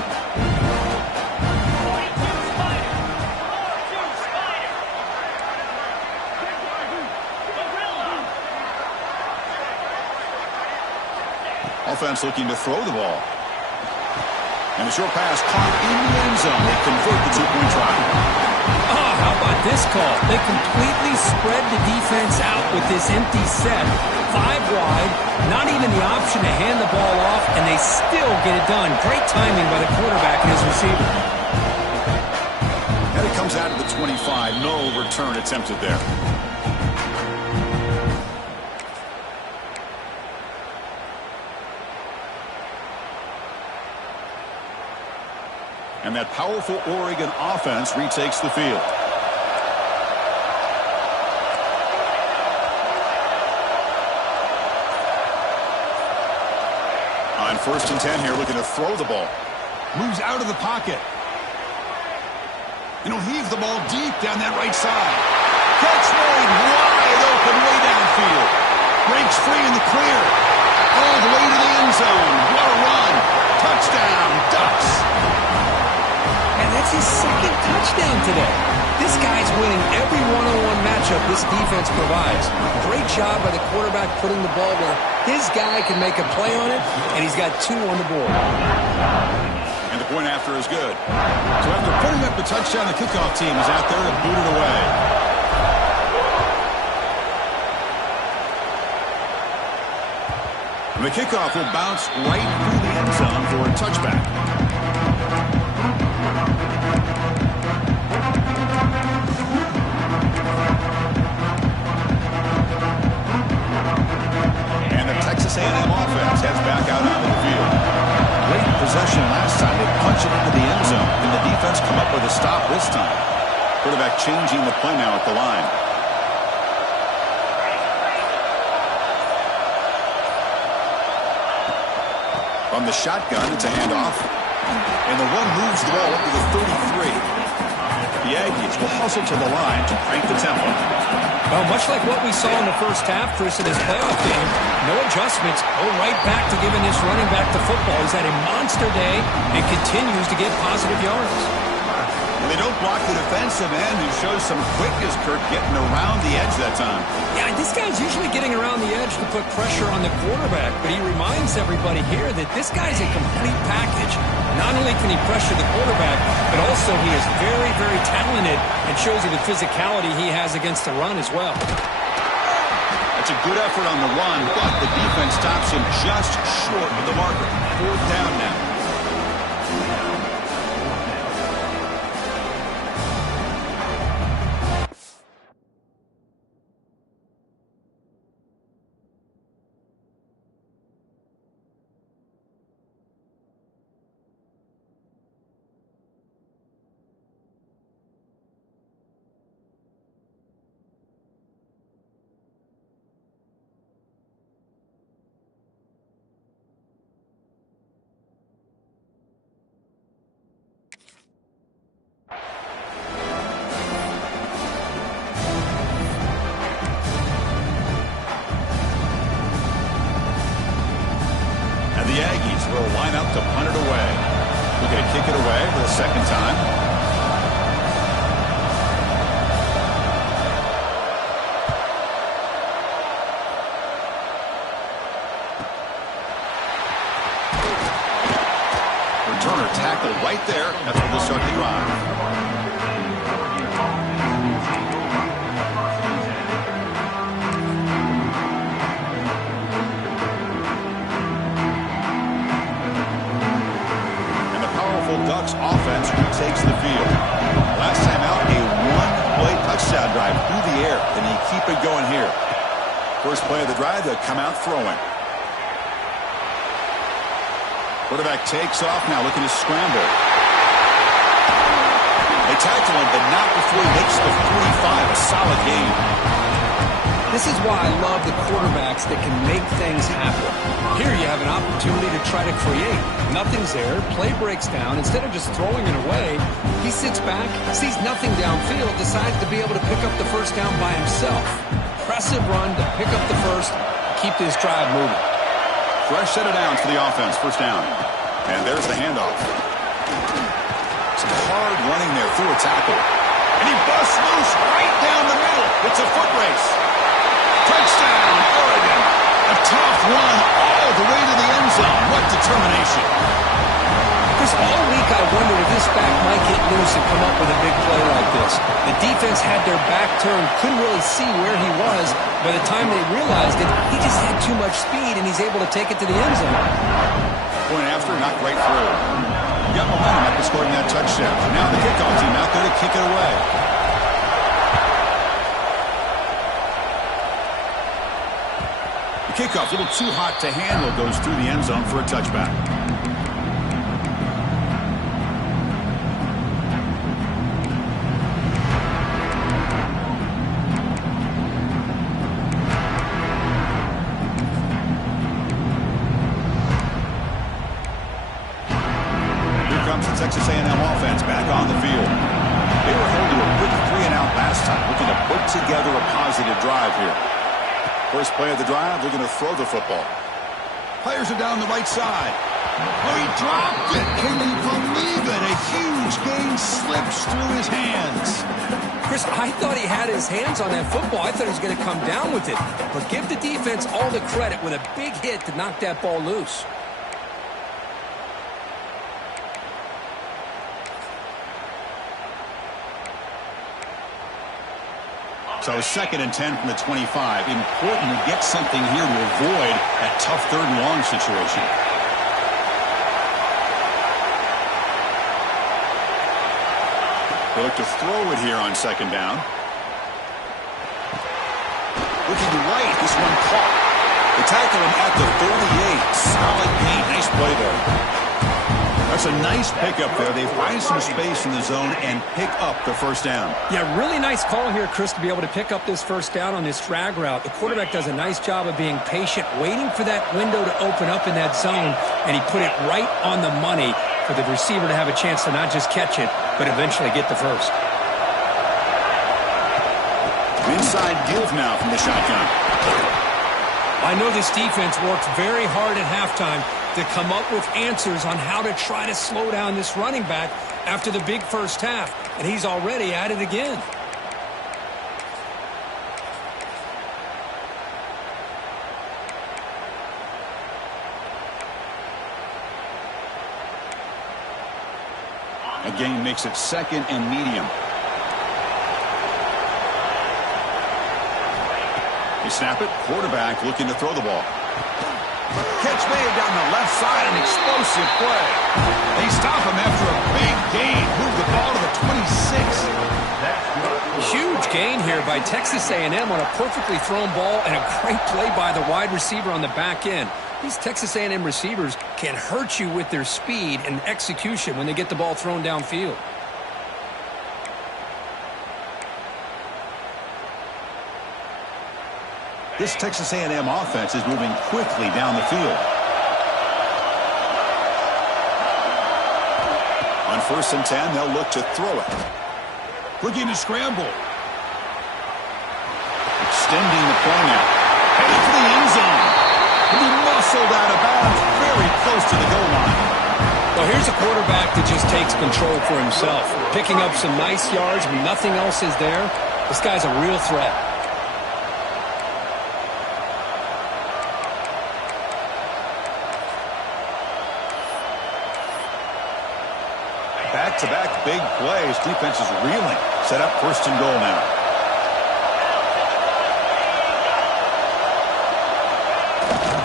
Offense looking to throw the ball. And the short pass caught in the end zone. They convert the 2-point try. Oh, how about this call? They completely spread the defense out with this empty set. 5 wide, not even the option to hand the ball off, and they still get it done. Great timing by the quarterback and his receiver. And it comes out of the 25. No return attempted there. And that powerful Oregon offense retakes the field. On 1st and 10 here, looking to throw the ball. Moves out of the pocket. And he'll heave the ball deep down that right side. Catch made wide open way downfield. Breaks free in the clear. All the way to the end zone. What a run. Touchdown, Ducks. And that's his second touchdown today. This guy's winning every one-on-one matchup this defense provides. Great job by the quarterback putting the ball where his guy can make a play on it, and he's got 2 on the board. And the point after is good. So after putting up the touchdown, the kickoff team is out there to boot it away. And the kickoff will bounce right through the end zone for a touchback. And the Texas A&M offense heads back out onto the field. Great possession last time. They punch it into the end zone. Can the defense come up with a stop this time? Quarterback changing the play now at the line. From the shotgun, it's a handoff. And the one moves the ball up to the 33. The Aggies will hustle to the line to crank the tempo. Well, much like what we saw in the first half, Chris, in this playoff game, no adjustments. Go right back to giving this running back the football. He's had a monster day and continues to get positive yards. Well, they don't block the defensive end, who shows some quickness, Kirk, getting around the edge that time. Yeah, this guy's usually getting around the edge to put pressure on the quarterback, but he reminds everybody here that this guy's a complete package. Not only can he pressure the quarterback, but also he is very, very talented and shows you the physicality he has against the run as well. That's a good effort on the run, but the defense stops him just short of the marker. 4th down now. The Aggies will line up to punt it away. We're going to kick it away for the second time. Returner tackled right there. That's where they'll start the drive. Ducks offense takes the field. Last time out, a one-play touchdown drive through the air. Can he keep it going here? First play of the drive, they'll come out throwing. Quarterback takes off now, looking to scramble. They tackle him, but not before he makes the 45. A solid game. This is why I love the quarterbacks that can make things happen. Here you have an opportunity to try to create. Nothing's there. Play breaks down. Instead of just throwing it away, he sits back, sees nothing downfield, decides to be able to pick up the first down by himself. Impressive run to pick up the first, keep this drive moving. Fresh set of downs for the offense. First down. And there's the handoff. Some hard running there through a tackle. And he busts loose right down the middle. It's a foot race. Touchdown, Oregon. A tough run all the way to the end zone. What determination. Chris, all week I wondered if this back might get loose and come up with a big play like this. The defense had their back turned, couldn't really see where he was. By the time they realized it, he just had too much speed, and he's able to take it to the end zone. Point after, not right through. He got momentum after scoring that touchdown. Now the kickoff team out there to kick it away. The kickoff, a little too hot to handle, goes through the end zone for a touchback. Here comes the Texas A&M offense back on the field. They were held to a quick 3-and-out last time, looking to put together a positive drive here. First play of the drive, they're going to throw the football. Players are down the right side. Oh, he dropped it. Can you believe it? A huge gain slips through his hands. Chris, I thought he had his hands on that football. I thought he was going to come down with it. But give the defense all the credit with a big hit to knock that ball loose. So 2nd and 10 from the 25. Important to get something here to avoid that tough 3rd and long situation. They look to throw it here on 2nd down. Looking right, this one caught. They tackle him at the 38. Solid gain. Nice play there. That's a nice pickup there. They find some space in the zone and pick up the 1st down. Yeah, really nice call here, Chris, to be able to pick up this 1st down on this drag route. The quarterback does a nice job of being patient, waiting for that window to open up in that zone, and he put it right on the money for the receiver to have a chance to not just catch it, but eventually get the 1st. Inside give now from the shotgun. I know this defense worked very hard at halftime to come up with answers on how to try to slow down this running back after the big 1st half, and he's already at it again. Again, makes it 2nd and medium. They snap it. Quarterback looking to throw the ball. Catch made down the left side, an explosive play. They stop him after a big gain. Move the ball to the 26. Huge gain here by Texas A&M on a perfectly thrown ball and a great play by the wide receiver on the back end. These Texas A&M receivers can hurt you with their speed and execution when they get the ball thrown downfield. This Texas A&M offense is moving quickly down the field. On 1st and 10, they'll look to throw it. Looking to scramble. Extending the play now. Headed for the end zone. He muscled out of bounds very close to the goal line. Well, here's a quarterback that just takes control for himself. Picking up some nice yards when nothing else is there. This guy's a real threat. Back-to-back big plays. Defense is reeling. Set up 1st and goal now.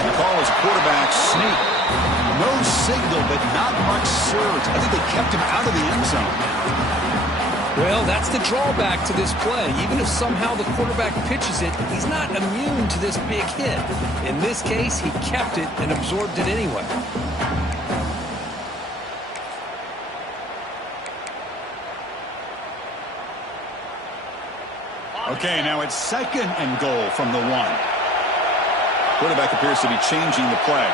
The call is quarterback sneak. No signal, but not much surge. I think they kept him out of the end zone. Well, that's the drawback to this play. Even if somehow the quarterback pitches it, he's not immune to this big hit. In this case, he kept it and absorbed it anyway. Okay, now it's 2nd and goal from the 1. Quarterback appears to be changing the play.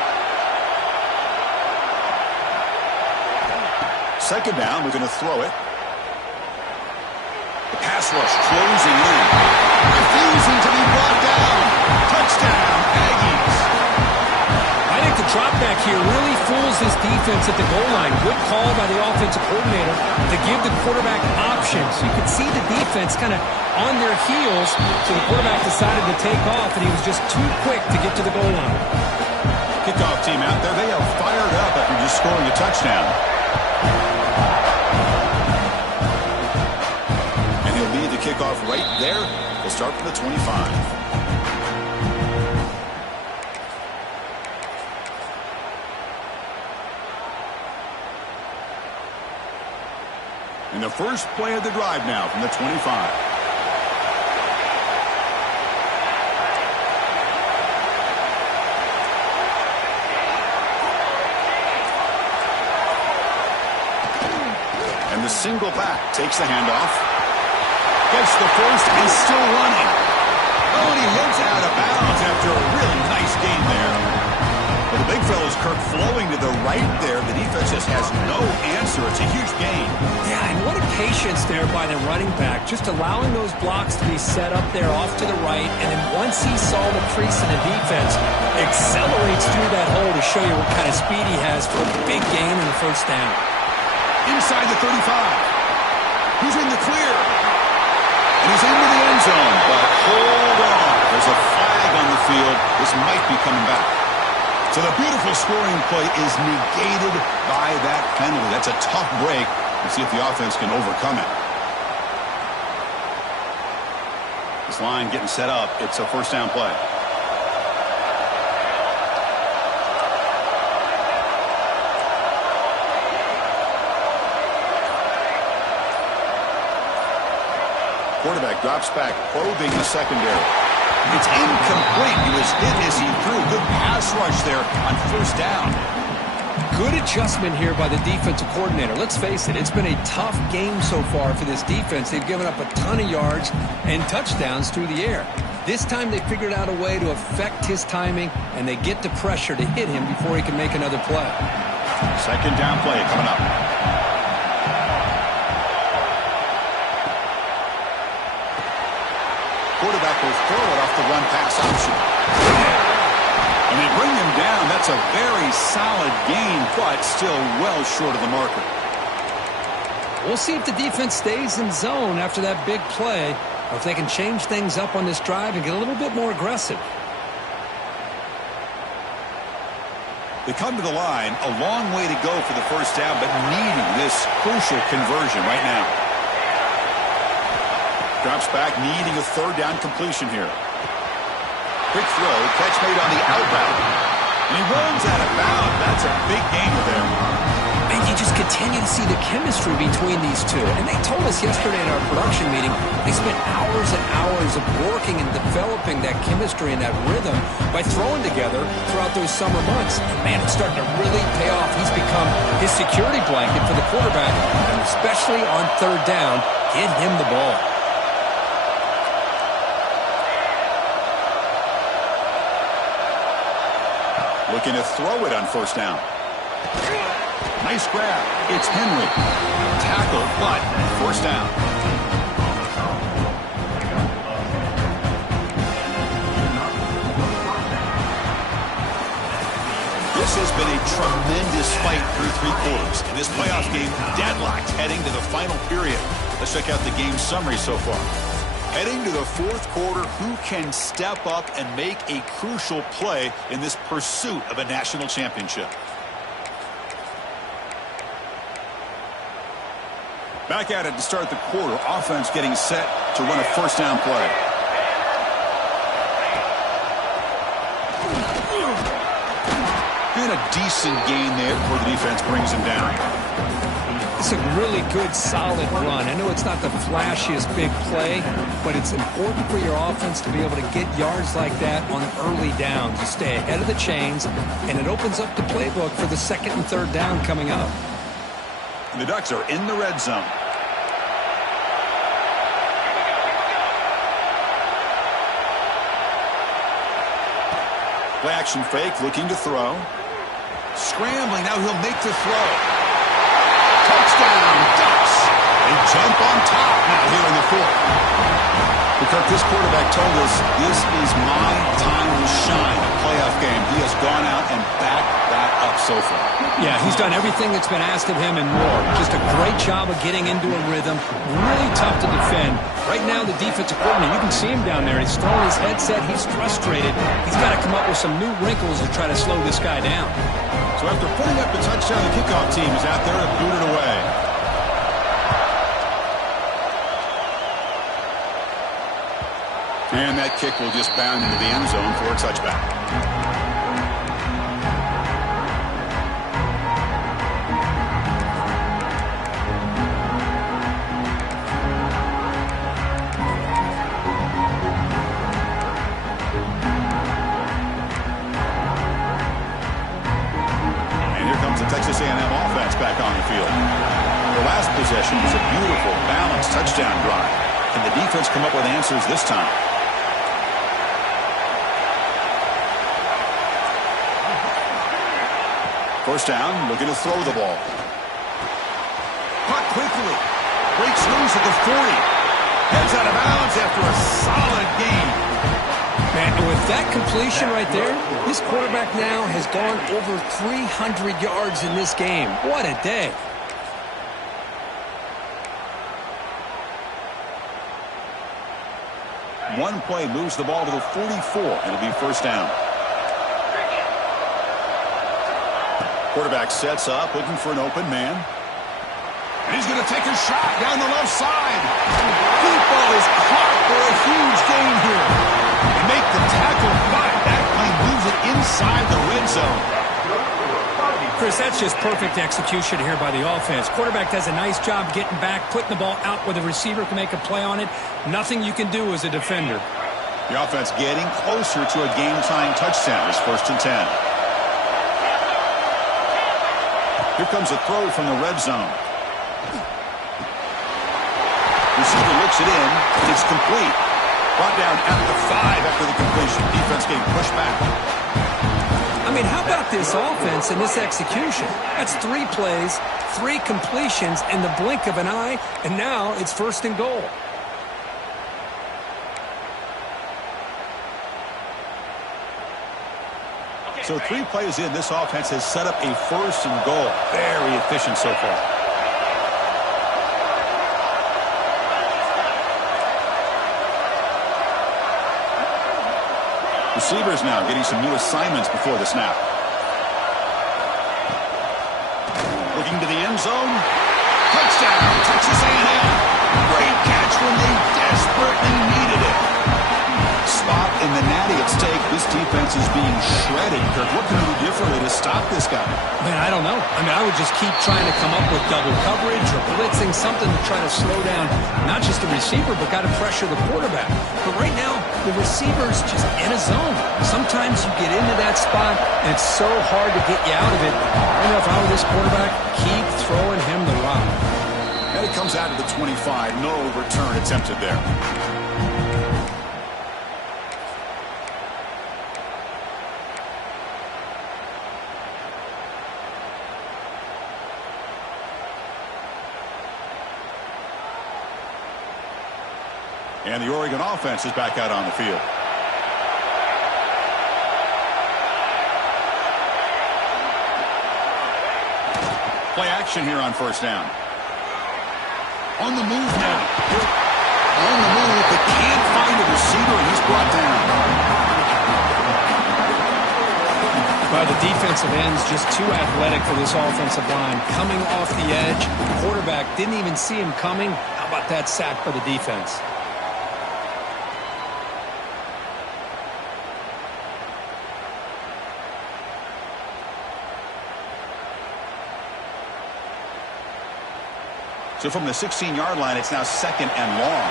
2nd down, we're going to throw it. The pass rush closing in. Refusing to be brought down. Touchdown, Aggies. I think the drop back here really fools this defense at the goal line. Good call by the offensive coordinator to give the quarterback options. You could see the defense kind of on their heels, so the quarterback decided to take off, and he was just too quick to get to the goal line. Kickoff team out there. They are fired up after just scoring a touchdown. And he'll lead the kickoff right there. We'll start from the 25. And the first play of the drive now from the 25. And the single back takes the handoff. Gets the 1st and still running. Oh, and he heads out of bounds after a really nice game there. Well, the big big fellows, Kirk, flowing to the right there. The defense just has no answer. It's a huge gain. Yeah, and what a patience there by the running back, just allowing those blocks to be set up there off to the right, and then once he saw the crease in the defense, accelerates through that hole to show you what kind of speed he has for a big gain in the first down. Inside the 35. He's in the clear. And he's into the end zone, but hold on. There's a flag on the field. This might be coming back. So the beautiful scoring play is negated by that penalty. That's a tough break. Let's see if the offense can overcome it. This line getting set up. It's a first down play. Quarterback drops back, probing the secondary. It's incomplete. He was hit as he threw. Good pass rush there on first down. Good adjustment here by the defensive coordinator. Let's face it, it's been a tough game so far for this defense. They've given up a ton of yards and touchdowns through the air. This time they figured out a way to affect his timing, and they get the pressure to hit him before he can make another play. Second down play coming up. Quarterback will throw it off the run-pass option. And they bring him down. That's a very solid gain, but still well short of the marker. We'll see if the defense stays in zone after that big play, or if they can change things up on this drive and get a little bit more aggressive. They come to the line, a long way to go for the first down, but needing this crucial conversion right now. Drops back, needing a third down completion here. Quick throw, catch made on the out route. And he runs out of bounds. That's a big gainer there. And you just continue to see the chemistry between these two. And they told us yesterday in our production meeting, they spent hours and hours of working and developing that chemistry and that rhythm by throwing together throughout those summer months. And man, it's starting to really pay off. He's become his security blanket for the quarterback, and especially on third down, get him the ball. Looking to throw it on first down. Nice grab. It's Henry. Tackle, but first down. This has been a tremendous fight through three quarters. In this playoff game, deadlocked heading to the final period. Let's check out the game summary so far. Heading to the fourth quarter, who can step up and make a crucial play in this pursuit of a national championship? Back at it to start the quarter. Offense getting set to run a first down play. And a decent gain there before the defense brings him down. It's a really good, solid run. I know it's not the flashiest big play, but it's important for your offense to be able to get yards like that on early downs. You stay ahead of the chains, and it opens up the playbook for the second and third down coming up. And the Ducks are in the red zone. Play action fake, looking to throw. Scrambling, now he'll make the throw. Touchdown, Ducks. They jump on top now here in the fourth. Because this quarterback told us this is my time to shine. A playoff game. He has gone out and backed that up so far. Yeah, he's done everything that's been asked of him and more. Just a great job of getting into a rhythm. Really tough to defend. Right now, the defensive coordinator, you can see him down there. He's throwing his headset. He's frustrated. He's got to come up with some new wrinkles to try to slow this guy down. So after putting up the touchdown, the kickoff team is out there to boot it away. And that kick will just bound into the end zone for a touchback. And here comes the Texas A&M offense back on the field. The last possession was a beautiful, balanced touchdown drive. Can the defense come up with answers this time? First down, looking to throw the ball. Caught quickly. Breaks loose at the 40. Heads out of bounds after a solid gain. Man, with that completion right there, this quarterback now has gone over 300 yards in this game. What a day. One play moves the ball to the 44. It'll be first down. Quarterback sets up, looking for an open man. And he's going to take a shot down the left side. Deep ball is caught for a huge gain here. They make the tackle, but that play moves it inside the red zone. Chris, that's just perfect execution here by the offense. Quarterback does a nice job getting back, putting the ball out where the receiver can make a play on it. Nothing you can do as a defender. The offense getting closer to a game-tying touchdown. It's first and 10. Here comes a throw from the red zone. Receiver looks it in. It's complete. Brought down at the 5 after the completion. Defense getting pushed back. I mean, how about this offense and this execution? That's 3 plays, 3 completions in the blink of an eye, and now it's first and goal. So 3 plays in, this offense has set up a first and goal. Very efficient so far. Receivers now getting some new assignments before the snap. Looking to the end zone. Touchdown, Texas A&M. Great catch when they desperately needed it. Spot in the natty at stake. This defense is being shredded. Kirk, what can we do differently to stop this guy? Man, I don't know. I mean, I would just keep trying to come up with double coverage or blitzing, something to try to slow down not just the receiver, but got to pressure the quarterback. But right now, the receiver's just in a zone. Sometimes you get into that spot, and it's so hard to get you out of it. I know if I were this quarterback, keep throwing him the rock. And it comes out of the 25. No return attempted there. And the Oregon offense is back out on the field. Play action here on first down. On the move now. On the move, but can't find a receiver, and he's brought down. Well, the defensive end's just too athletic for this offensive line. Coming off the edge, the quarterback didn't even see him coming. How about that sack by the defense? So from the 16-yard line, it's now second and long.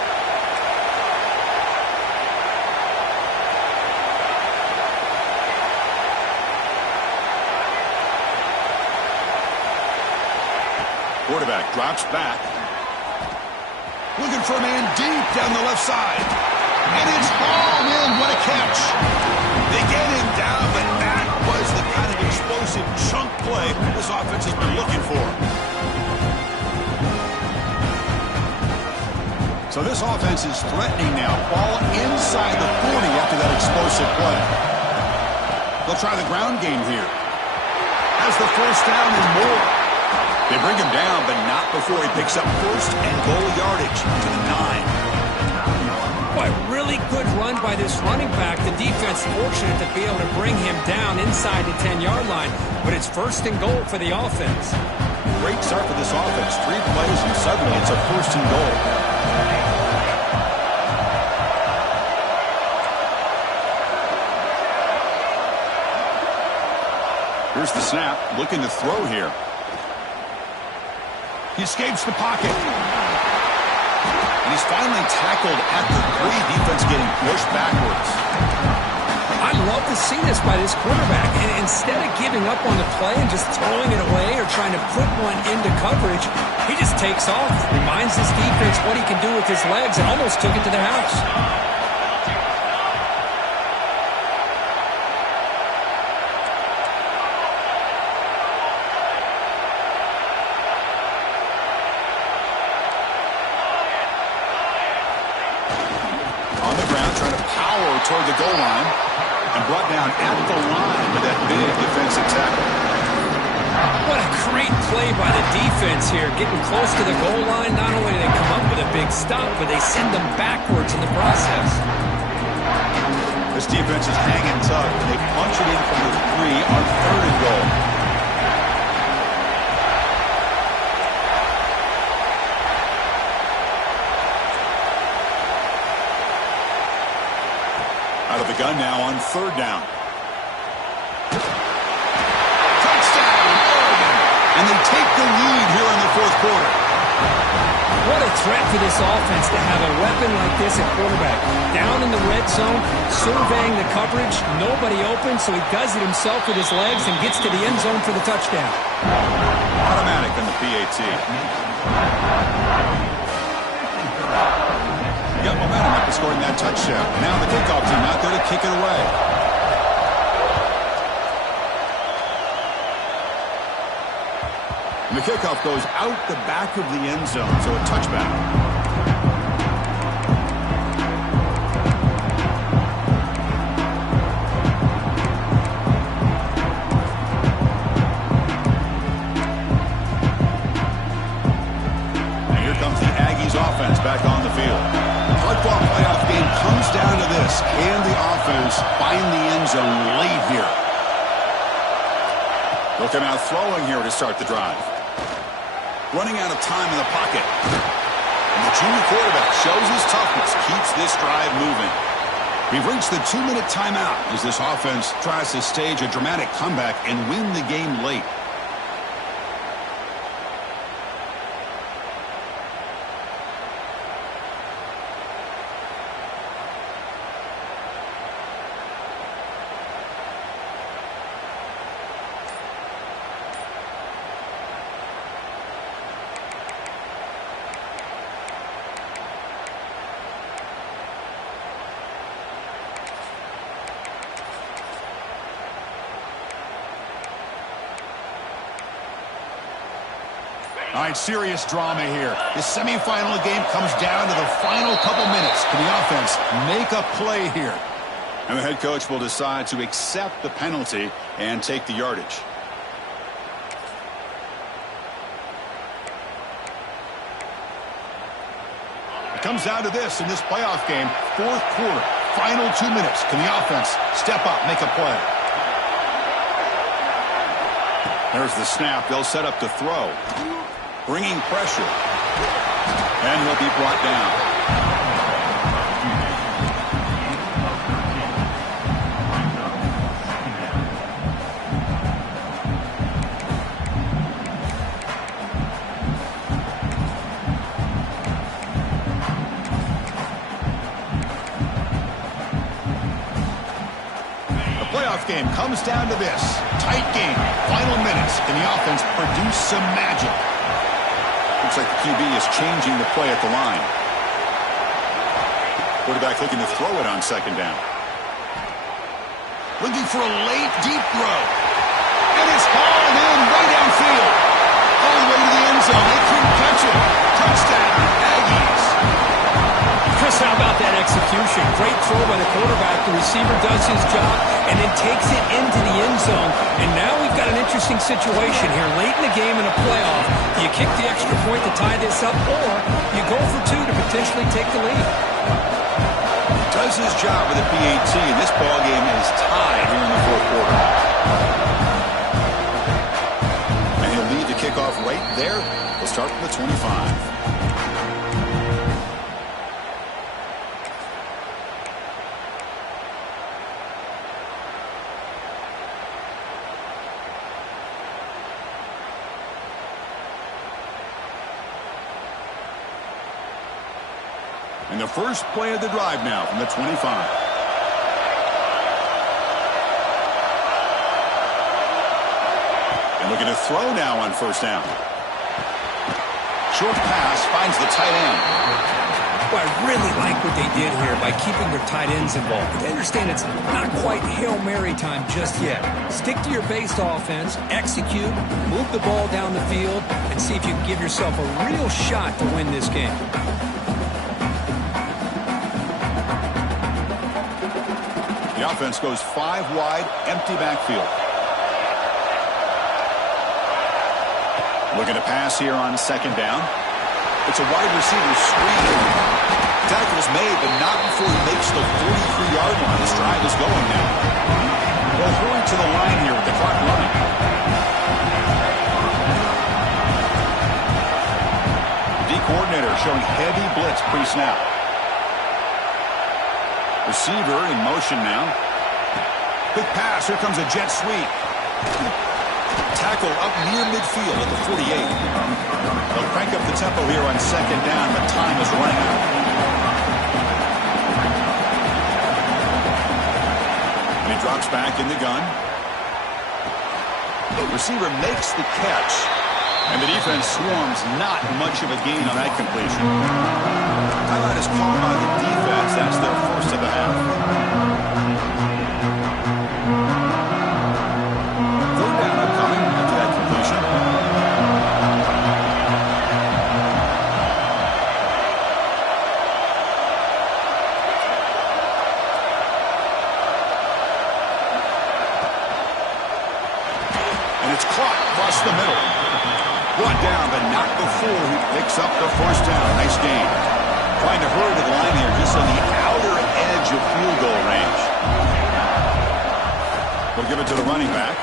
Quarterback drops back. Looking for a man deep down the left side. And it's all in. What a catch. They get him down, but that was the kind of explosive chunk play this offense has been looking for. So this offense is threatening now. Ball inside the 40 after that explosive play. They'll try the ground game here. Has the first down and more. They bring him down, but not before he picks up first and goal yardage to the 9. Boy, really good run by this running back. The defense fortunate to be able to bring him down inside the 10-yard line, but it's first and goal for the offense. Great start for this offense. 3 plays, and suddenly it's a first and goal. Here's the snap, looking to throw here. He escapes the pocket. And he's finally tackled at the 3. Defense getting pushed backwards. I'd love to see this by this quarterback. And instead of giving up on the play and just throwing it away or trying to put one into coverage, he just takes off. Reminds this defense what he can do with his legs and almost took it to the house. toward the goal line and brought down at the line with that big defensive tackle. What a great play by the defense here. Getting close to the goal line, not only do they come up with a big stop, but they send them backwards in the process. This defense is hanging tough. They punch it in from the 3 on 3rd and goal. Out of the gun now on 3rd down. Touchdown, Oregon! And they take the lead here in the 4th quarter. What a threat for this offense to have a weapon like this at quarterback. Down in the red zone, surveying the coverage, nobody open, so he does it himself with his legs and gets to the end zone for the touchdown. Automatic on the PAT. Got momentum after scoring that touchdown. Now the kickoff team out there to kick it away. And the kickoff goes out the back of the end zone, so a touchback. And here comes the Aggies offense back on the field. Hardball playoff game comes down to this. Can the offense find the end zone late here? They'll come out throwing here to start the drive. Running out of time in the pocket. And the junior quarterback shows his toughness, keeps this drive moving. We've reached the 2-minute timeout as this offense tries to stage a dramatic comeback and win the game late. All right, serious drama here. This semifinal game comes down to the final couple minutes. Can the offense make a play here? And the head coach will decide to accept the penalty and take the yardage. It comes down to this in this playoff game. 4th quarter, final 2 minutes. Can the offense step up, make a play? There's the snap. They'll set up to throw. Bringing pressure. And he'll be brought down. The playoff game comes down to this. Tight game. Final minutes. Can the offense produce some magic? Looks like the QB is changing the play at the line. Quarterback looking to throw it on 2nd down. Looking for a late, deep throw. And it's hauled in way downfield. All the way to the end zone. They couldn't catch it. Touchdown, Aggies. Chris, how about that execution? Great throw by the quarterback. The receiver does his job and then takes it into the end zone. And now we've got an interesting situation here. Late in the game in a playoff, do you kick the extra point to tie this up, or you go for 2 to potentially take the lead? Does his job with the PAT, and this ball game is tied here in the 4th quarter. And he'll lead the kickoff right there. We'll start from the 25. And the first play of the drive now from the 25. And looking to throw now on 1st down. Short pass finds the tight end. Well, I really like what they did here by keeping their tight ends involved. But they understand it's not quite Hail Mary time just yet. Stick to your base offense, execute, move the ball down the field, and see if you can give yourself a real shot to win this game. The offense goes 5 wide, empty backfield. Looking to pass here on second down. It's a wide receiver screen. Tackle's made, but not before he makes the 43-yard line. This drive is going now. They'll hurry to the line here with the clock running. The coordinator showing heavy blitz pre-snap. Receiver in motion now. Quick pass. Here comes a jet sweep. Tackle up near midfield at the 48. They'll crank up the tempo here on second down, but time is running out. And he drops back in the gun. The receiver makes the catch. And the defense swarms, not much of a gain on that completion. Timeout is called by the defense. That's their first of the half. Third down upcoming after that completion. And it's caught across the middle. Brought down, but not before he picks up the first down. Nice gain. Trying to hurry to the line here, just on the outer edge of field goal range. They'll give it to the running back.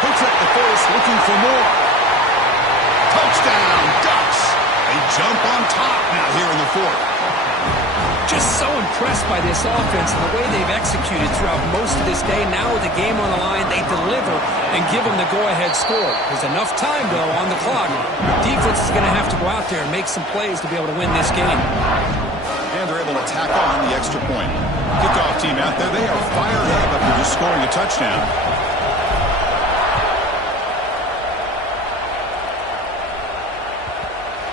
Picks up the first, looking for more. Touchdown, Ducks. They jump on top now here in the fourth. Just so impressed by this offense and the way they've executed throughout most of this day. Now with the game on the line, they deliver and give them the go-ahead score. There's enough time, though, on the clock. Defense is going to have to go out there and make some plays to be able to win this game. And they're able to tack on the extra point. Kickoff team out there, they are fired up after just scoring a touchdown.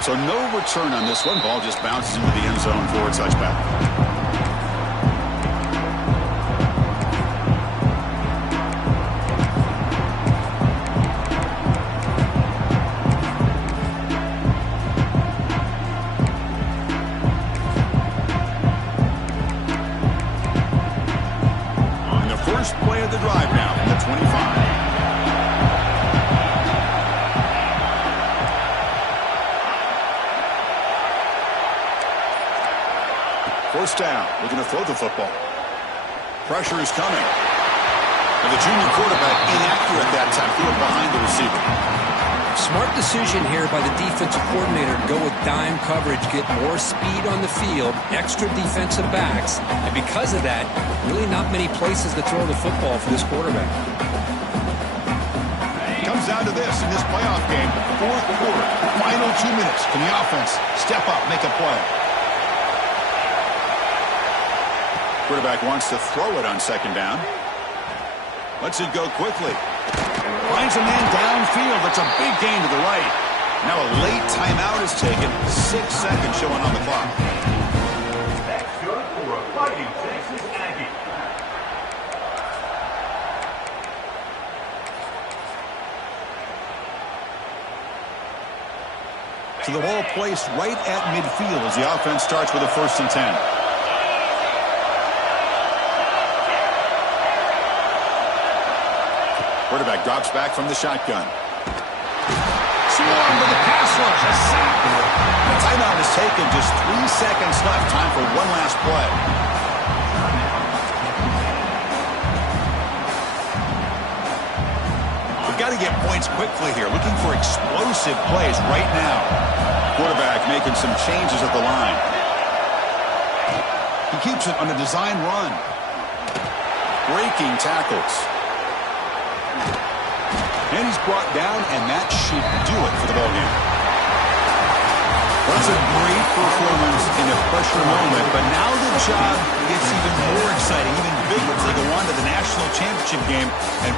So no return on this one. Ball just bounces into the end zone for a touchback. And the first play of the drive now from the 25. First down, looking to throw the football. Pressure is coming. And the junior quarterback inaccurate that time. Threw it behind the receiver. Smart decision here by the defensive coordinator to go with dime coverage, get more speed on the field, extra defensive backs, and because of that, really not many places to throw the football for this quarterback. Comes down to this in this playoff game. Fourth quarter, final 2 minutes. Can the offense step up, make a play? Quarterback wants to throw it on second down. Lets it go quickly. Finds a man downfield. That's a big gain to the right. Now a late timeout is taken. 6 seconds showing on the clock. That's good for a Fighting Texas Aggie. So the ball placed right at midfield as the offense starts with a 1st and 10. Quarterback drops back from the shotgun. Swarm to the pass rush. A sack. The timeout is taken. Just 3 seconds left. Time for one last play. We've got to get points quickly here. Looking for explosive plays right now. Quarterback making some changes at the line. He keeps it on a design run. Breaking tackles. And he's brought down, and that should do it for the ballgame. That's a great performance in a pressure moment, but now the job gets even more exciting, even bigger as they go on to the national championship game and